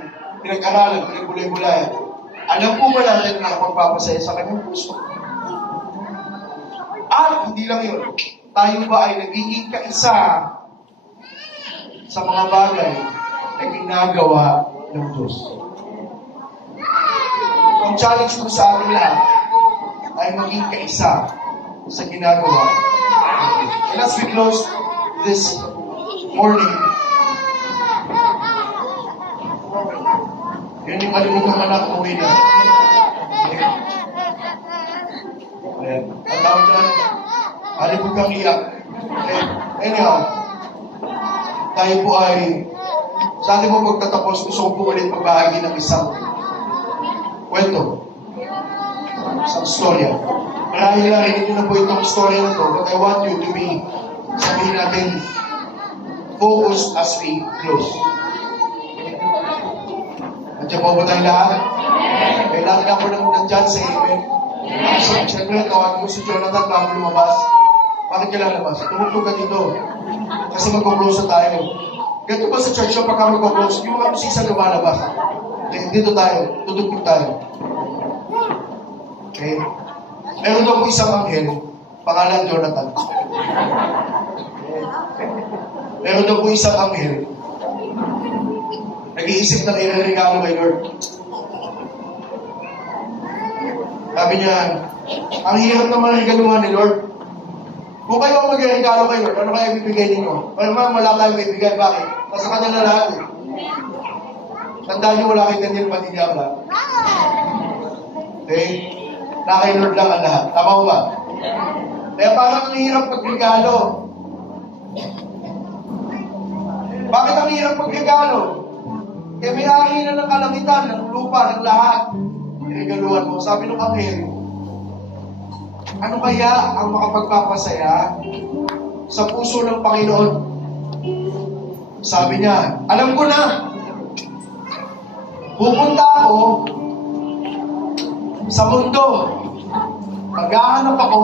pinag-aralan, pinag-bulay-bulayan. Alam po ba natin na nakapagpapasaya sa kanyang puso? At hindi lang yun, tayo ba ay nagiging kaisa sa mga bagay na ginagawa ng Diyos? Ang challenge ko sa ating lahat ay maging kaisa sa ginagawa ng Diyos. And as we close this morning, yun yung kalimutan anak ko uwi na. Ayan. Ang tawag dyan, halipod kang iyak. Okay. Anyhow, tayo po ay, sa atin po pagtatapos, gusto ko po ulit magbahagi ng isang kwento. Isang storya. Marahil narinig nyo na po itong storya na to, but I want you to be, sabihin natin, focus as we close. Nandiyan po ba tayong lahat? Kailangan na po nandyan sa amen. Siyempre, tawagin mo si Jonathan bago lumabas. Bakit ka lalabas? Tumugtog ka dito. Kasi mag-close na tayo. Ganito ba sa church yung pagka mag-close? Yung mga musisa lumalabas. Dito tayo. Tutugtog tayo. Okay? Meron daw po isang anghel, pangalan Jonathan. Meron daw po isang anghel, nag-iisip ng ireregalo kay Lord. Sabi niya, ang hirap naman regaluhan ni Lord. Kung kayo ang mag-regalo kay Lord, ano kaya bibigay ninyo? Pero wala tayong bibigay. Bakit? Nasa kanya na lahat eh. Tandaan niyo, wala kay Daniel Patiniabla. Okay? Na kay Lord lang ang lahat. Tama mo ba? Kaya parang ang hirap mag-regalo. Bakit ang hirap mag-regalo? May ahina ng kalangitan, ng lupa, ng lahat. Regaluhan mo. Sabi ng anghel, Ano kaya ang makapagpapasaya sa puso ng Panginoon? Sabi niya, alam ko na, pupunta ako sa mundo. Maghahanap ako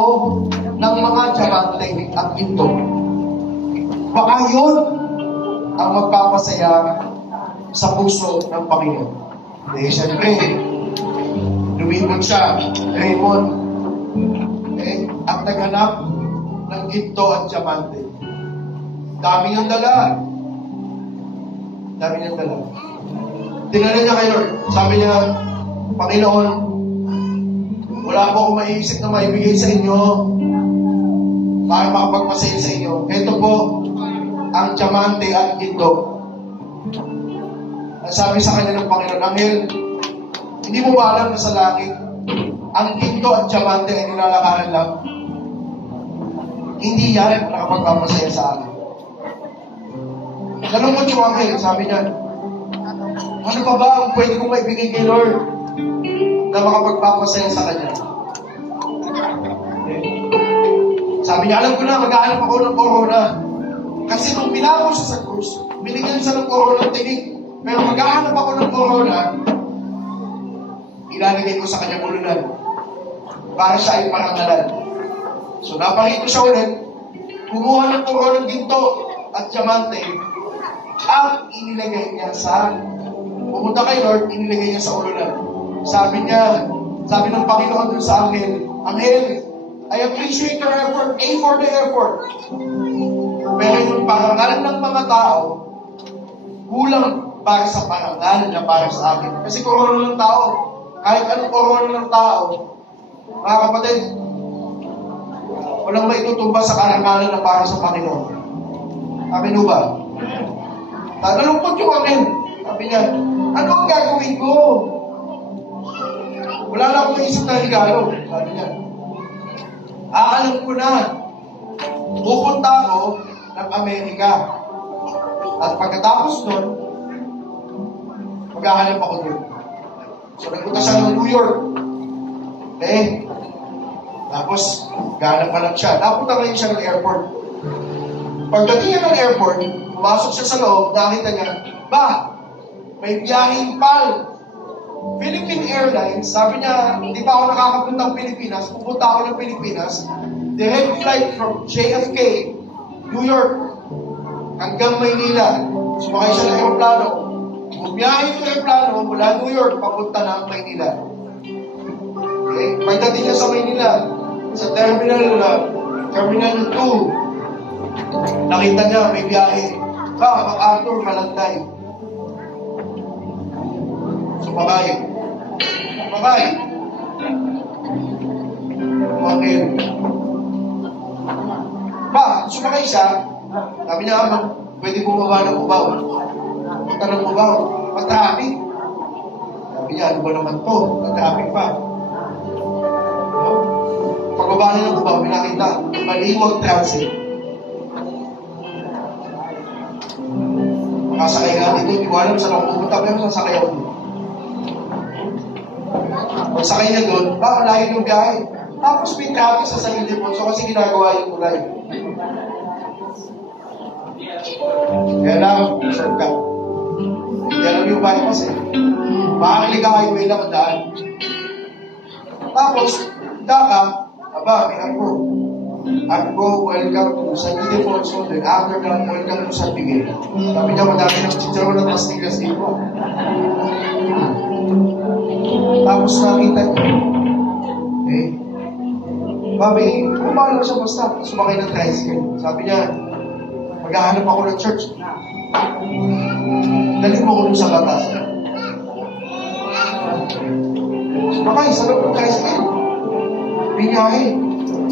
ng mga diamante at ginto. Baka yun ang magpapasaya sa puso ng Panginoon. Eh, siyempre, lumibot siya, Raymond, at naghanap ng ginto at diamante. Dami niyang dala. Dami niyang dala. Tinanong niya kay Lord. Sabi niya, Panginoon, wala po akong maiisip na maibigay sa inyo para makapagpasaya sa inyo. Ito po, ang diamante at ginto. Sabi sa kanya ng Panginoon, Anghel, hindi mo ba alam na sa langit, ang ginto at diamante ay nilalakaran lang? Hindi yan nakapagpapasaya sa akin. Nalungkot yung Anghel, sabi niya, ano pa ba ang pwede kong maibigay kay Lord na makapagpapasaya sa kanya? Sabi niya, alam ko na, maghahanap ako ng corona. Kasi nung pinako siya sa krus, binigyan siya ng corona ng tinig. Pero maghahanap ako ng corona, ilalagay ko sa kanyang ulunan para siya ay parangalan. So naparito siya ulit, kumuha ng corona ng ginto at diamante at inilagay niya sa, pumunta kay Lord, inilagay niya sa ulunan. Sabi niya, sabi ng Panginoon dun sa Anghel, Anghel, I appreciate your effort, A for the effort. Pero yung parangalan ng mga tao, kulang para sa parangal na para sa akin. Kasi korona ng tao, kahit anong korona ng tao, mga kapatid, walang maitutumba sa karangalan na para sa Panginoon. Amin ba? Nalungkot yung amin. Sabi niya, ano ang gagawin ko? Wala na akong isip na regalo. Sabi niya, alam ko na, pupunta ako ng Amerika. At pagkatapos nun, maghahanap ako doon. So, nagpunta siya ng New York. Tapos, gahanap pa lang siya. Napunta ngayon siya ng airport. Pagdating niya ng airport, pumasok siya sa loob, nakita niya, may biyaheng PAL. Philippine Airlines, sabi niya, hindi pa ako nakakapunta ng Pilipinas, pupunta ako ng Pilipinas, direct flight from JFK, New York, hanggang Maynila. Sumakay siya ng aeroplano. Bumiyahe yung aeroplano mula New York, papunta ng Maynila. Okay? Pagdating niya sa Maynila, sa Terminal 2, nakita niya may biyahe. MacArthur, Malanday. Sumakay. Sumakay siya. Sabi niya, pwede bumaba ng ubaw. Punta ng ubaw. Matraffic. Sabi niya, ano ba naman to? Matraffic pa. Pagbaba niya ng ubaw, pinakita. Maliwag transit. Makasakay natin doon. Hindi ko alam saan ako pupunta. Pero sasakay ako doon. Pagsakay niya doon, layo yung biyahe. Tapos may traffic sa San Ildefonso kasi ginagawa yung tulay. Kaya lang, shortcut. Hindi alam yung bypass Makakaliga highway lang ang daan. Tapos, may Argo, welcome to San Ildefonso. Then after that, welcome to San Miguel. Sabi niya, madami ng chicharon at pastillas dito. Tapos nakita niya, kumalo siya basta. Sumakay ng tricycle. Sabi niya, maghahanap ako ng church. Dali mo ko dun sa batas. Sumakay sa loob ng tricycle. Binyahe.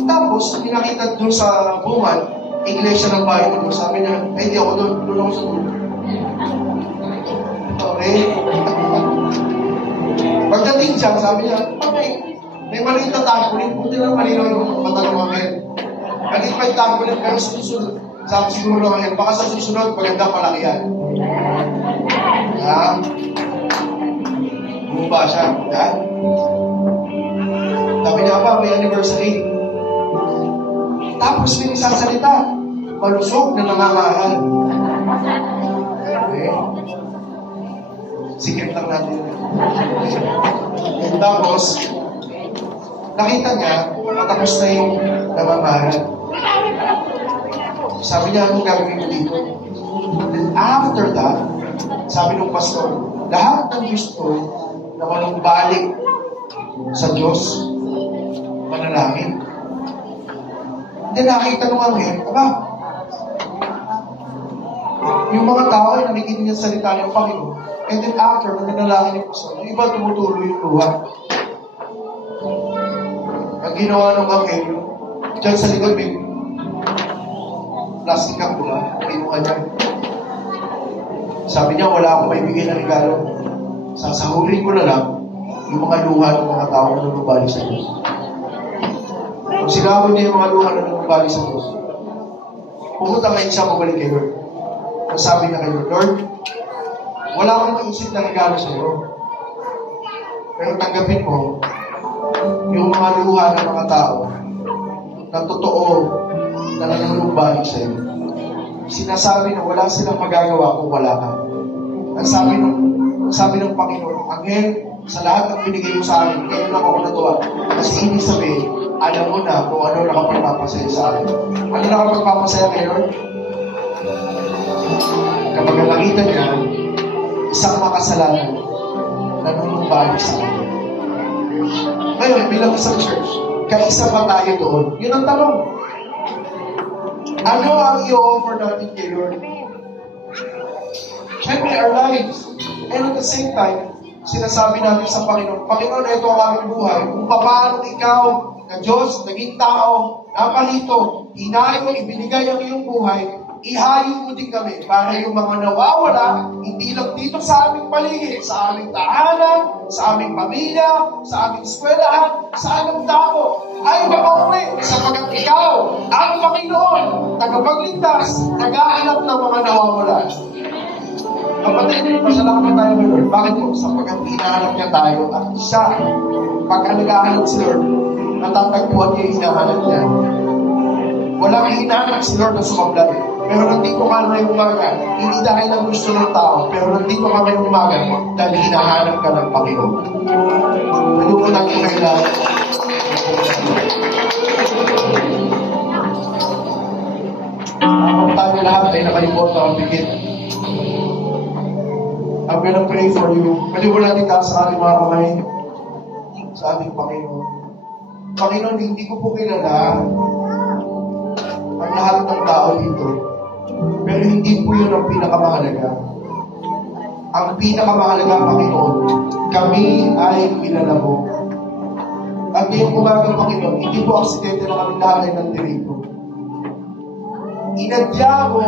Tapos, pinakita dun sa bungan, iglesia ng bahay ko. Sabi niya, hindi ako doon. Doon ako sa dulo. Okay? Pagdating siya, sabi niya, may maliit na tagulin. Buti lang malinaw yung mata ng mga maliit pa yung tagulin, pero susunod. Sabi siguro ng baka sa susunod, maganda palaki yan. Bumaba siya. Sabi niya, may anniversary. Tapos may isasalita, malusog na nangangaral. Okay? Sikip lang natin. And tapos, nakita niya, matapos na yung nangangaral. Sabi niya, anong gagawin ko dito? And after that, sabi ng pastor, lahat ng gusto na manumbalik sa Diyos, manalangin. Hindi nakita nung anghel, yung mga tao ay nakikinig niya sa salita ng Panginoon. And then after, nananalangin yung pastor, yung iba tumutuloy yung luha. Ang ginawa ng anghel, dyan sa likod, may plastic ang pula, kinuha niya. Sabi niya, wala akong maibigay na regalo. Sasahurin ko na lang yung mga luha ng mga tao na lumabali sa Diyos. Kung sinawin niya yung mga luha na lumabali sa Diyos, pumunta ngayon siya mabalik kay Lord. Ang sabi niya kay Lord, wala akong maisip na regalo sa iyo. Pero tanggapin mo yung mga luha ng mga tao na totoo na nanulumbalik sa iyo. Sinasabi na wala silang magagawa kung wala ka. Ang sabi ng Panginoon, Anghel, sa lahat ng binigay mo sa akin, ngayon lang ako natuwa. Kasi ibig sabihin, alam mo na kung ano nakapagpapasaya sa akin. Ano nakapagpapasaya kay Lord? Kapag nakita niya, isang makasalanan na nanulumbalik sa akin. Ngayon, bilang isang church, kaisa pa tayo doon. Yun ang tanong. Ano ang i-offer natin kay Lord? Siyempre, our lives. And at the same time, sinasabi natin sa Panginoon, Panginoon, ito ang aming buhay. Kung paano ikaw, na Diyos, naging tao, naparito, hinayo, ibinigay ang iyong buhay, ihayo mo din kami para yung mga nawawala, hindi lang dito sa aming paligid, sa aming tahanan, sa aming pamilya, sa aming eskwelahan, sa aming dako, ay makauwi sapagkat ikaw, ang Panginoon, tagapagligtas, nag-aanap ng mga nawawala. Kapatid, pasalamat tayo kay Lord. Bakit po? Sapagkat hinahanap niya tayo at siya, pagka nag-aanap si Lord, natatagpuan niya yung hinahanap niya. Walang hinahanap si Lord na sumablat. Pero nandito ka ngayong umaga, hindi dahil ang gusto ng tao, pero nandito ka ngayong umaga dahil hinahanap ka ng Panginoon. Pinupunan ko kayo lahat. Kung tayo lahat ay nakalimutan ang bigit. I'm gonna pray for you. Pwede mo natin taas sa ating mga kamay sa ating Panginoon. Panginoon, hindi ko po kilala ang lahat ng tao dito. Pero hindi po yun ang pinakamahalaga. Ang pinakamahalaga, Panginoon, kami ay kilala mo. At ngayong umaga, Panginoon, hindi po aksidente na kami lahat ay nandito. Inadya mo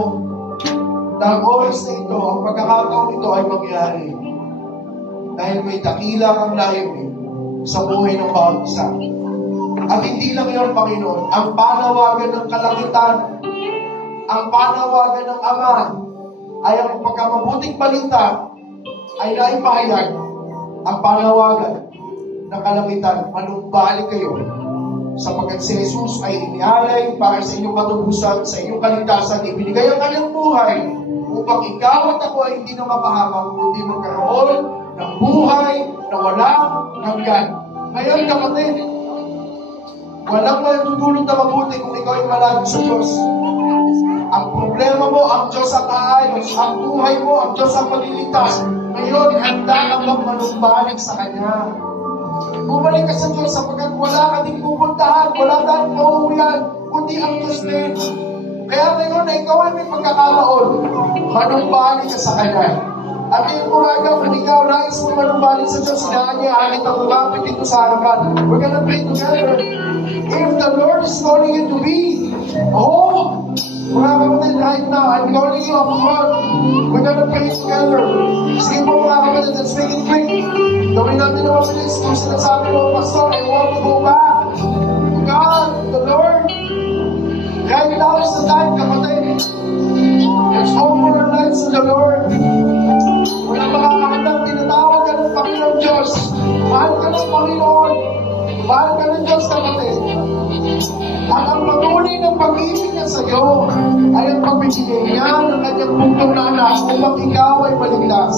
ng oras na ito, ang pagkakataon ito ay mangyari. Dahil may dakila kang layunin sa buhay ng bawat isa. At hindi lang yun, Panginoon, ang panawagan ng kalangitan, ang panawagan ng Ama, ay ang pagkamabuting balita ay naipahayag. Ang panawagan ng kalangitan, manumbalik kayo sapagkat si Jesus ay inialay para sa inyong katubusan, sa inyong kaligtasan, ibinigay ang kanyang buhay upang ikaw at ako ay hindi na mapahamak, kundi magkaroon ng buhay na walang hanggan. Ngayon, kapatid, walang matutulog na mabuti kung ikaw ay malayo sa Diyos. Ang problema mo, ang Diyos ang aayos. Ang buhay mo, ang Diyos ang pagliligtas. Ngayon, handa ka bang manumbalik sa Kanya? Bumalik ka sa Diyos sapagkat wala ka ding pupuntahan, wala tayong pauwian, kundi ang Diyos din. Kaya ngayon na ikaw ay may pagkakataon, manumbalik ka sa Kanya. At yung umaga, kung ikaw nais mo manumbalik sa Diyos, sinaan niya, alit ang lumapit dito sa harapan. We're gonna pray together. If the Lord is calling you to be home, mga kapatid, right now, I'm calling you up front. We're gonna pray together. Sige po mga kapatid, let's make it quick. Gawin natin ang mabilis. Kung sinasabi mo, Pastor, I want to go back to God, the Lord. Right now is the time, kapatid. Let's open our lives to the Lord. Walang makakakatang tinatawag ka ng Panginoon Diyos. Mahal ka ng Panginoon. Mahal ka ng Diyos, kapatid. At ang patuloy ng pag pag-ibig niya sa iyo ay ang pagbibigay niya ng kanyang buntong na anak upang ikaw ay maligtas.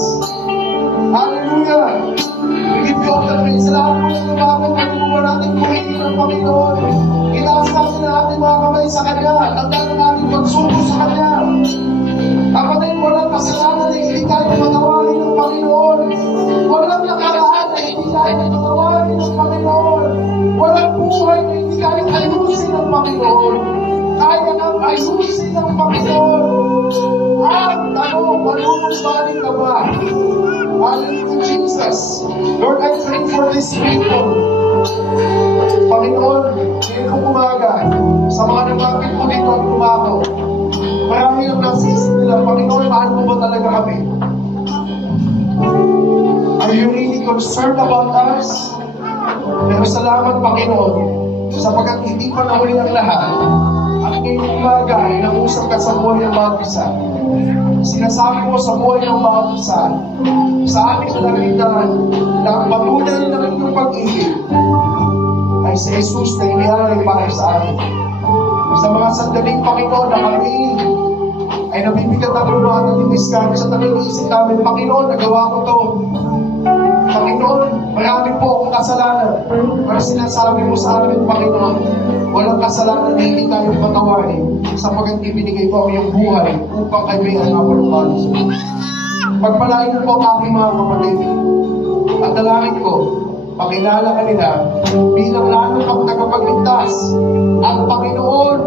Hallelujah! Give you all the praise. Salamat po ng mga pagkakuha natin pumili ng Panginoon. Itaas natin na ating mga kamay sa Kanya. Tandaan na natin pagsuko sa Kanya. Kapatid, walang kasalanan na hindi tayo patawarin ng Panginoon. Walang nakaraan na hindi tayo patawarin ng Panginoon. Walang buhay na hindi tayo ayusin ng Panginoon. Kaya nang ayusin ng Panginoon. Ang tanong, malulungbanin ka ba? Hallelujah, Jesus. Lord, I pray for these people. Panginoon, ngayon kong umaga, sa mga nagkakit mo dito at kumako, marami ang nasisip nila, Panginoon, mahal mo ba talaga kami? Are you really concerned about us? Pero salamat, Panginoon, sapagkat hindi pa nahuli ang lahat. At ngayong umaga ay nangusap ka sa buhay ng bawat isa. Sinasabi mo sa buhay ng bawat isa, sa aming naritan, na ang patunay ng inyong pag-ibig ay si Jesus na inialay para sa amin. Sa mga sandaling, Panginoon, na kami ay nabibigat ang lumahan at itis kami sa tabi-isip namin, Panginoon, nagawa ko to. Panginoon, marami po akong kasalanan. Pero sinasabi mo sa amin, Panginoon, walang kasalanan na hindi tayo patawarin sapagkat ibinigay ko ang iyong buhay upang kayo ay mapalupalo sa iyo. Pagpalain ko po ang aking mga kapatid. At dalangin ko, pakilala ka nila bilang lalo pang tagapagligtas at Panginoon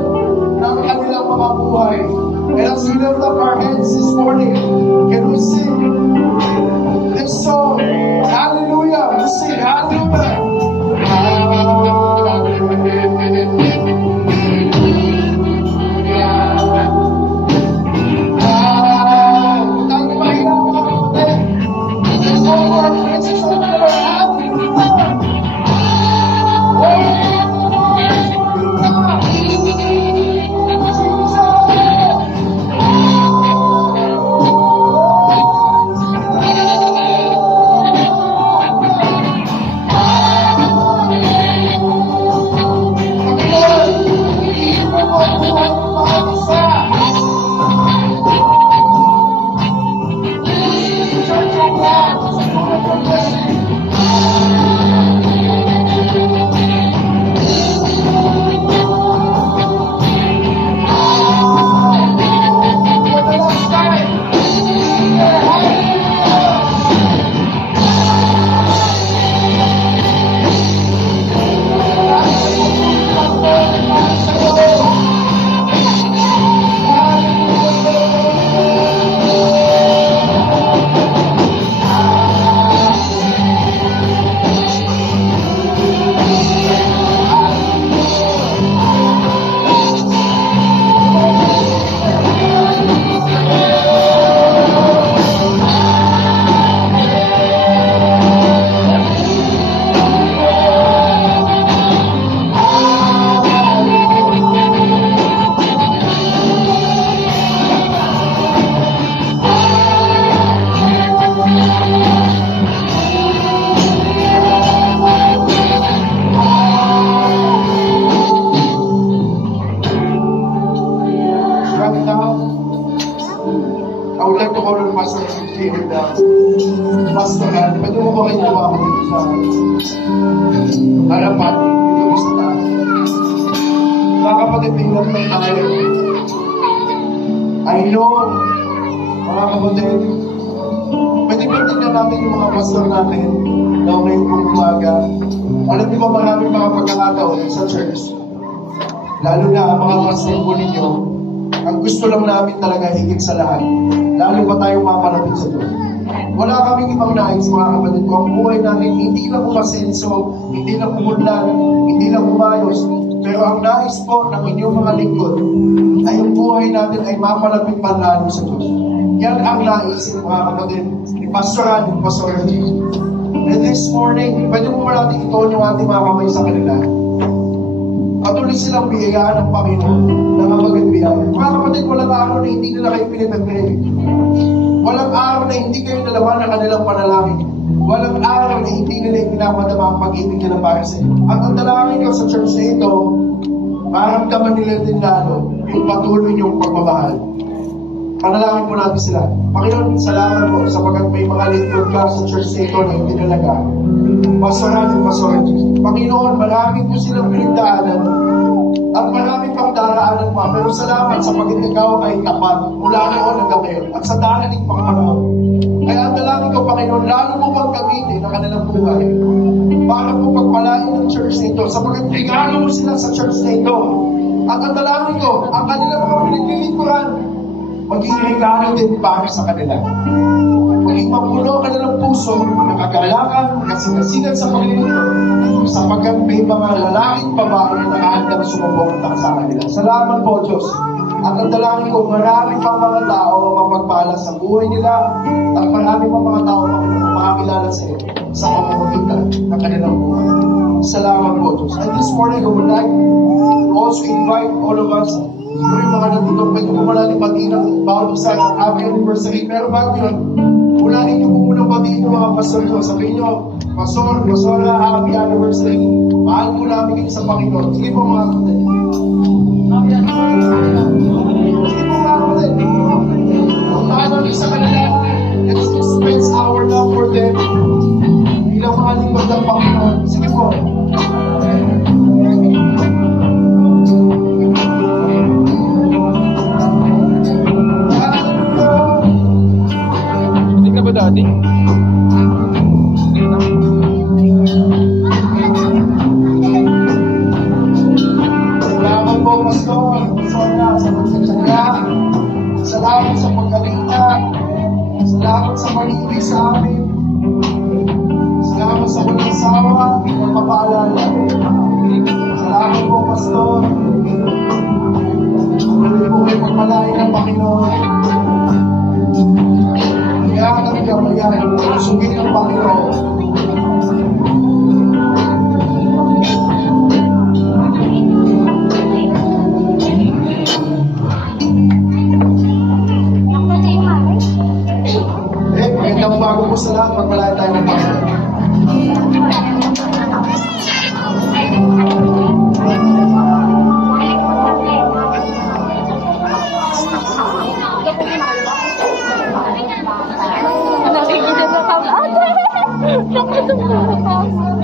ng kanilang mga buhay. And as we lift up our hands this morning, can we sing this song? Hallelujah! We sing hallelujah! I know, mga kapatid, pwede ba tignan natin yung mga pastor natin na ngayon kong umaga. Alam niyo ba maraming mga pagkakataon sa church, lalo na mga pastor po ninyo, ang gusto lang namin talaga higit sa lahat, lalo pa tayong mapalapit sa Diyos. Wala kaming ibang nais, mga kapatid ko. Ang buhay natin, hindi lang umasenso, hindi lang umunlad, hindi lang umayos, pero ang nais po ng inyong mga lingkod ay yung buhay natin ay mapalapit pa lalo sa Diyos. Yan ang naisin, mga kapatid, ni Pastoran, ni Pastor G. And this morning, pwede mo ba natin itoon yung ating mga kamay sa kanila? Patuloy silang biyayaan ng Panginoon na mapagandbiyan. Mga kapatid, walang araw na hindi nila kayo pinipipili. Walang araw na hindi kayo nalaman ng kanilang panalangin. Walang araw na hindi nila ipinapadama ang pag-ibig nila para sa inyo. At ang dalangin ko sa church na ito, maramdaman nila din lalo yung patuloy niyong pagmamahal. Panalangin po natin sila. Panginoon, salamat po sapagkat may mga lingkod ka sa church na ito na hindi nalaga. Pasaranin, pasaranin. Panginoon, marami po silang pinagdaanan at marami pang daraanan pa. Pero salamat sapagkat ikaw ay tapat mula noon hanggang ngayon at sa darating pang panahon. Kaya ang dalangin ko, Panginoon, lalo mo pang gamitin ang kanilang buhay para po pagpalain ng church na ito sapagkat regalo mo sila sa church na ito. At ang dalangin ko, ang kanilang mga pinaglilingkuran, maging regalo din para sa kanila. Maging mapuno ang kanilang puso, nakagalakan, kasinasigan sa Panginoon, sapagkat may mga lalaking babae na nakahandang sumuporta sa kanila. Salamat po, Diyos. At ang dalangin ko, marami pang mga tao ang mapagpala sa buhay nila at marami pang mga tao ang makakilala sa iyo sa pamamagitan ng kanilang buhay. Salamat po, Diyos. And this morning, I would like to also invite all of us. Siguro yung mga nandito, pwede po mula ni Batiin ang bawat isa ng happy anniversary. Pero bago yun, mulahin niyo po muna Batiin yung mga pastor nyo. Sabihin nyo, Pastor, Pastora, happy anniversary. Mahal po namin kayo sa Panginoon. Sige po mga kapatid. Happy anniversary. Sige po mga kapatid. Ang tawag sa kanila, let's express our love for them. Bilang mga lingkod ng Panginoon. Sige po. Dati. Salamat po, Pastor. Pastor, sa pagsasaga. Salamat sa pagkalita. Salamat sa pag-ibig sa amin. Salamat sa walang sawa ng papaalala. Salamat po, Pastor. Patuloy po kayo pagpalain ng Panginoon. Kaya kami kamayan, sugin ng Panginoon. Magandang bago po sa lahat, pagpalain tayo ng Panginoon. Nakikita sa pag-ate. Nakikita sa pag-ate.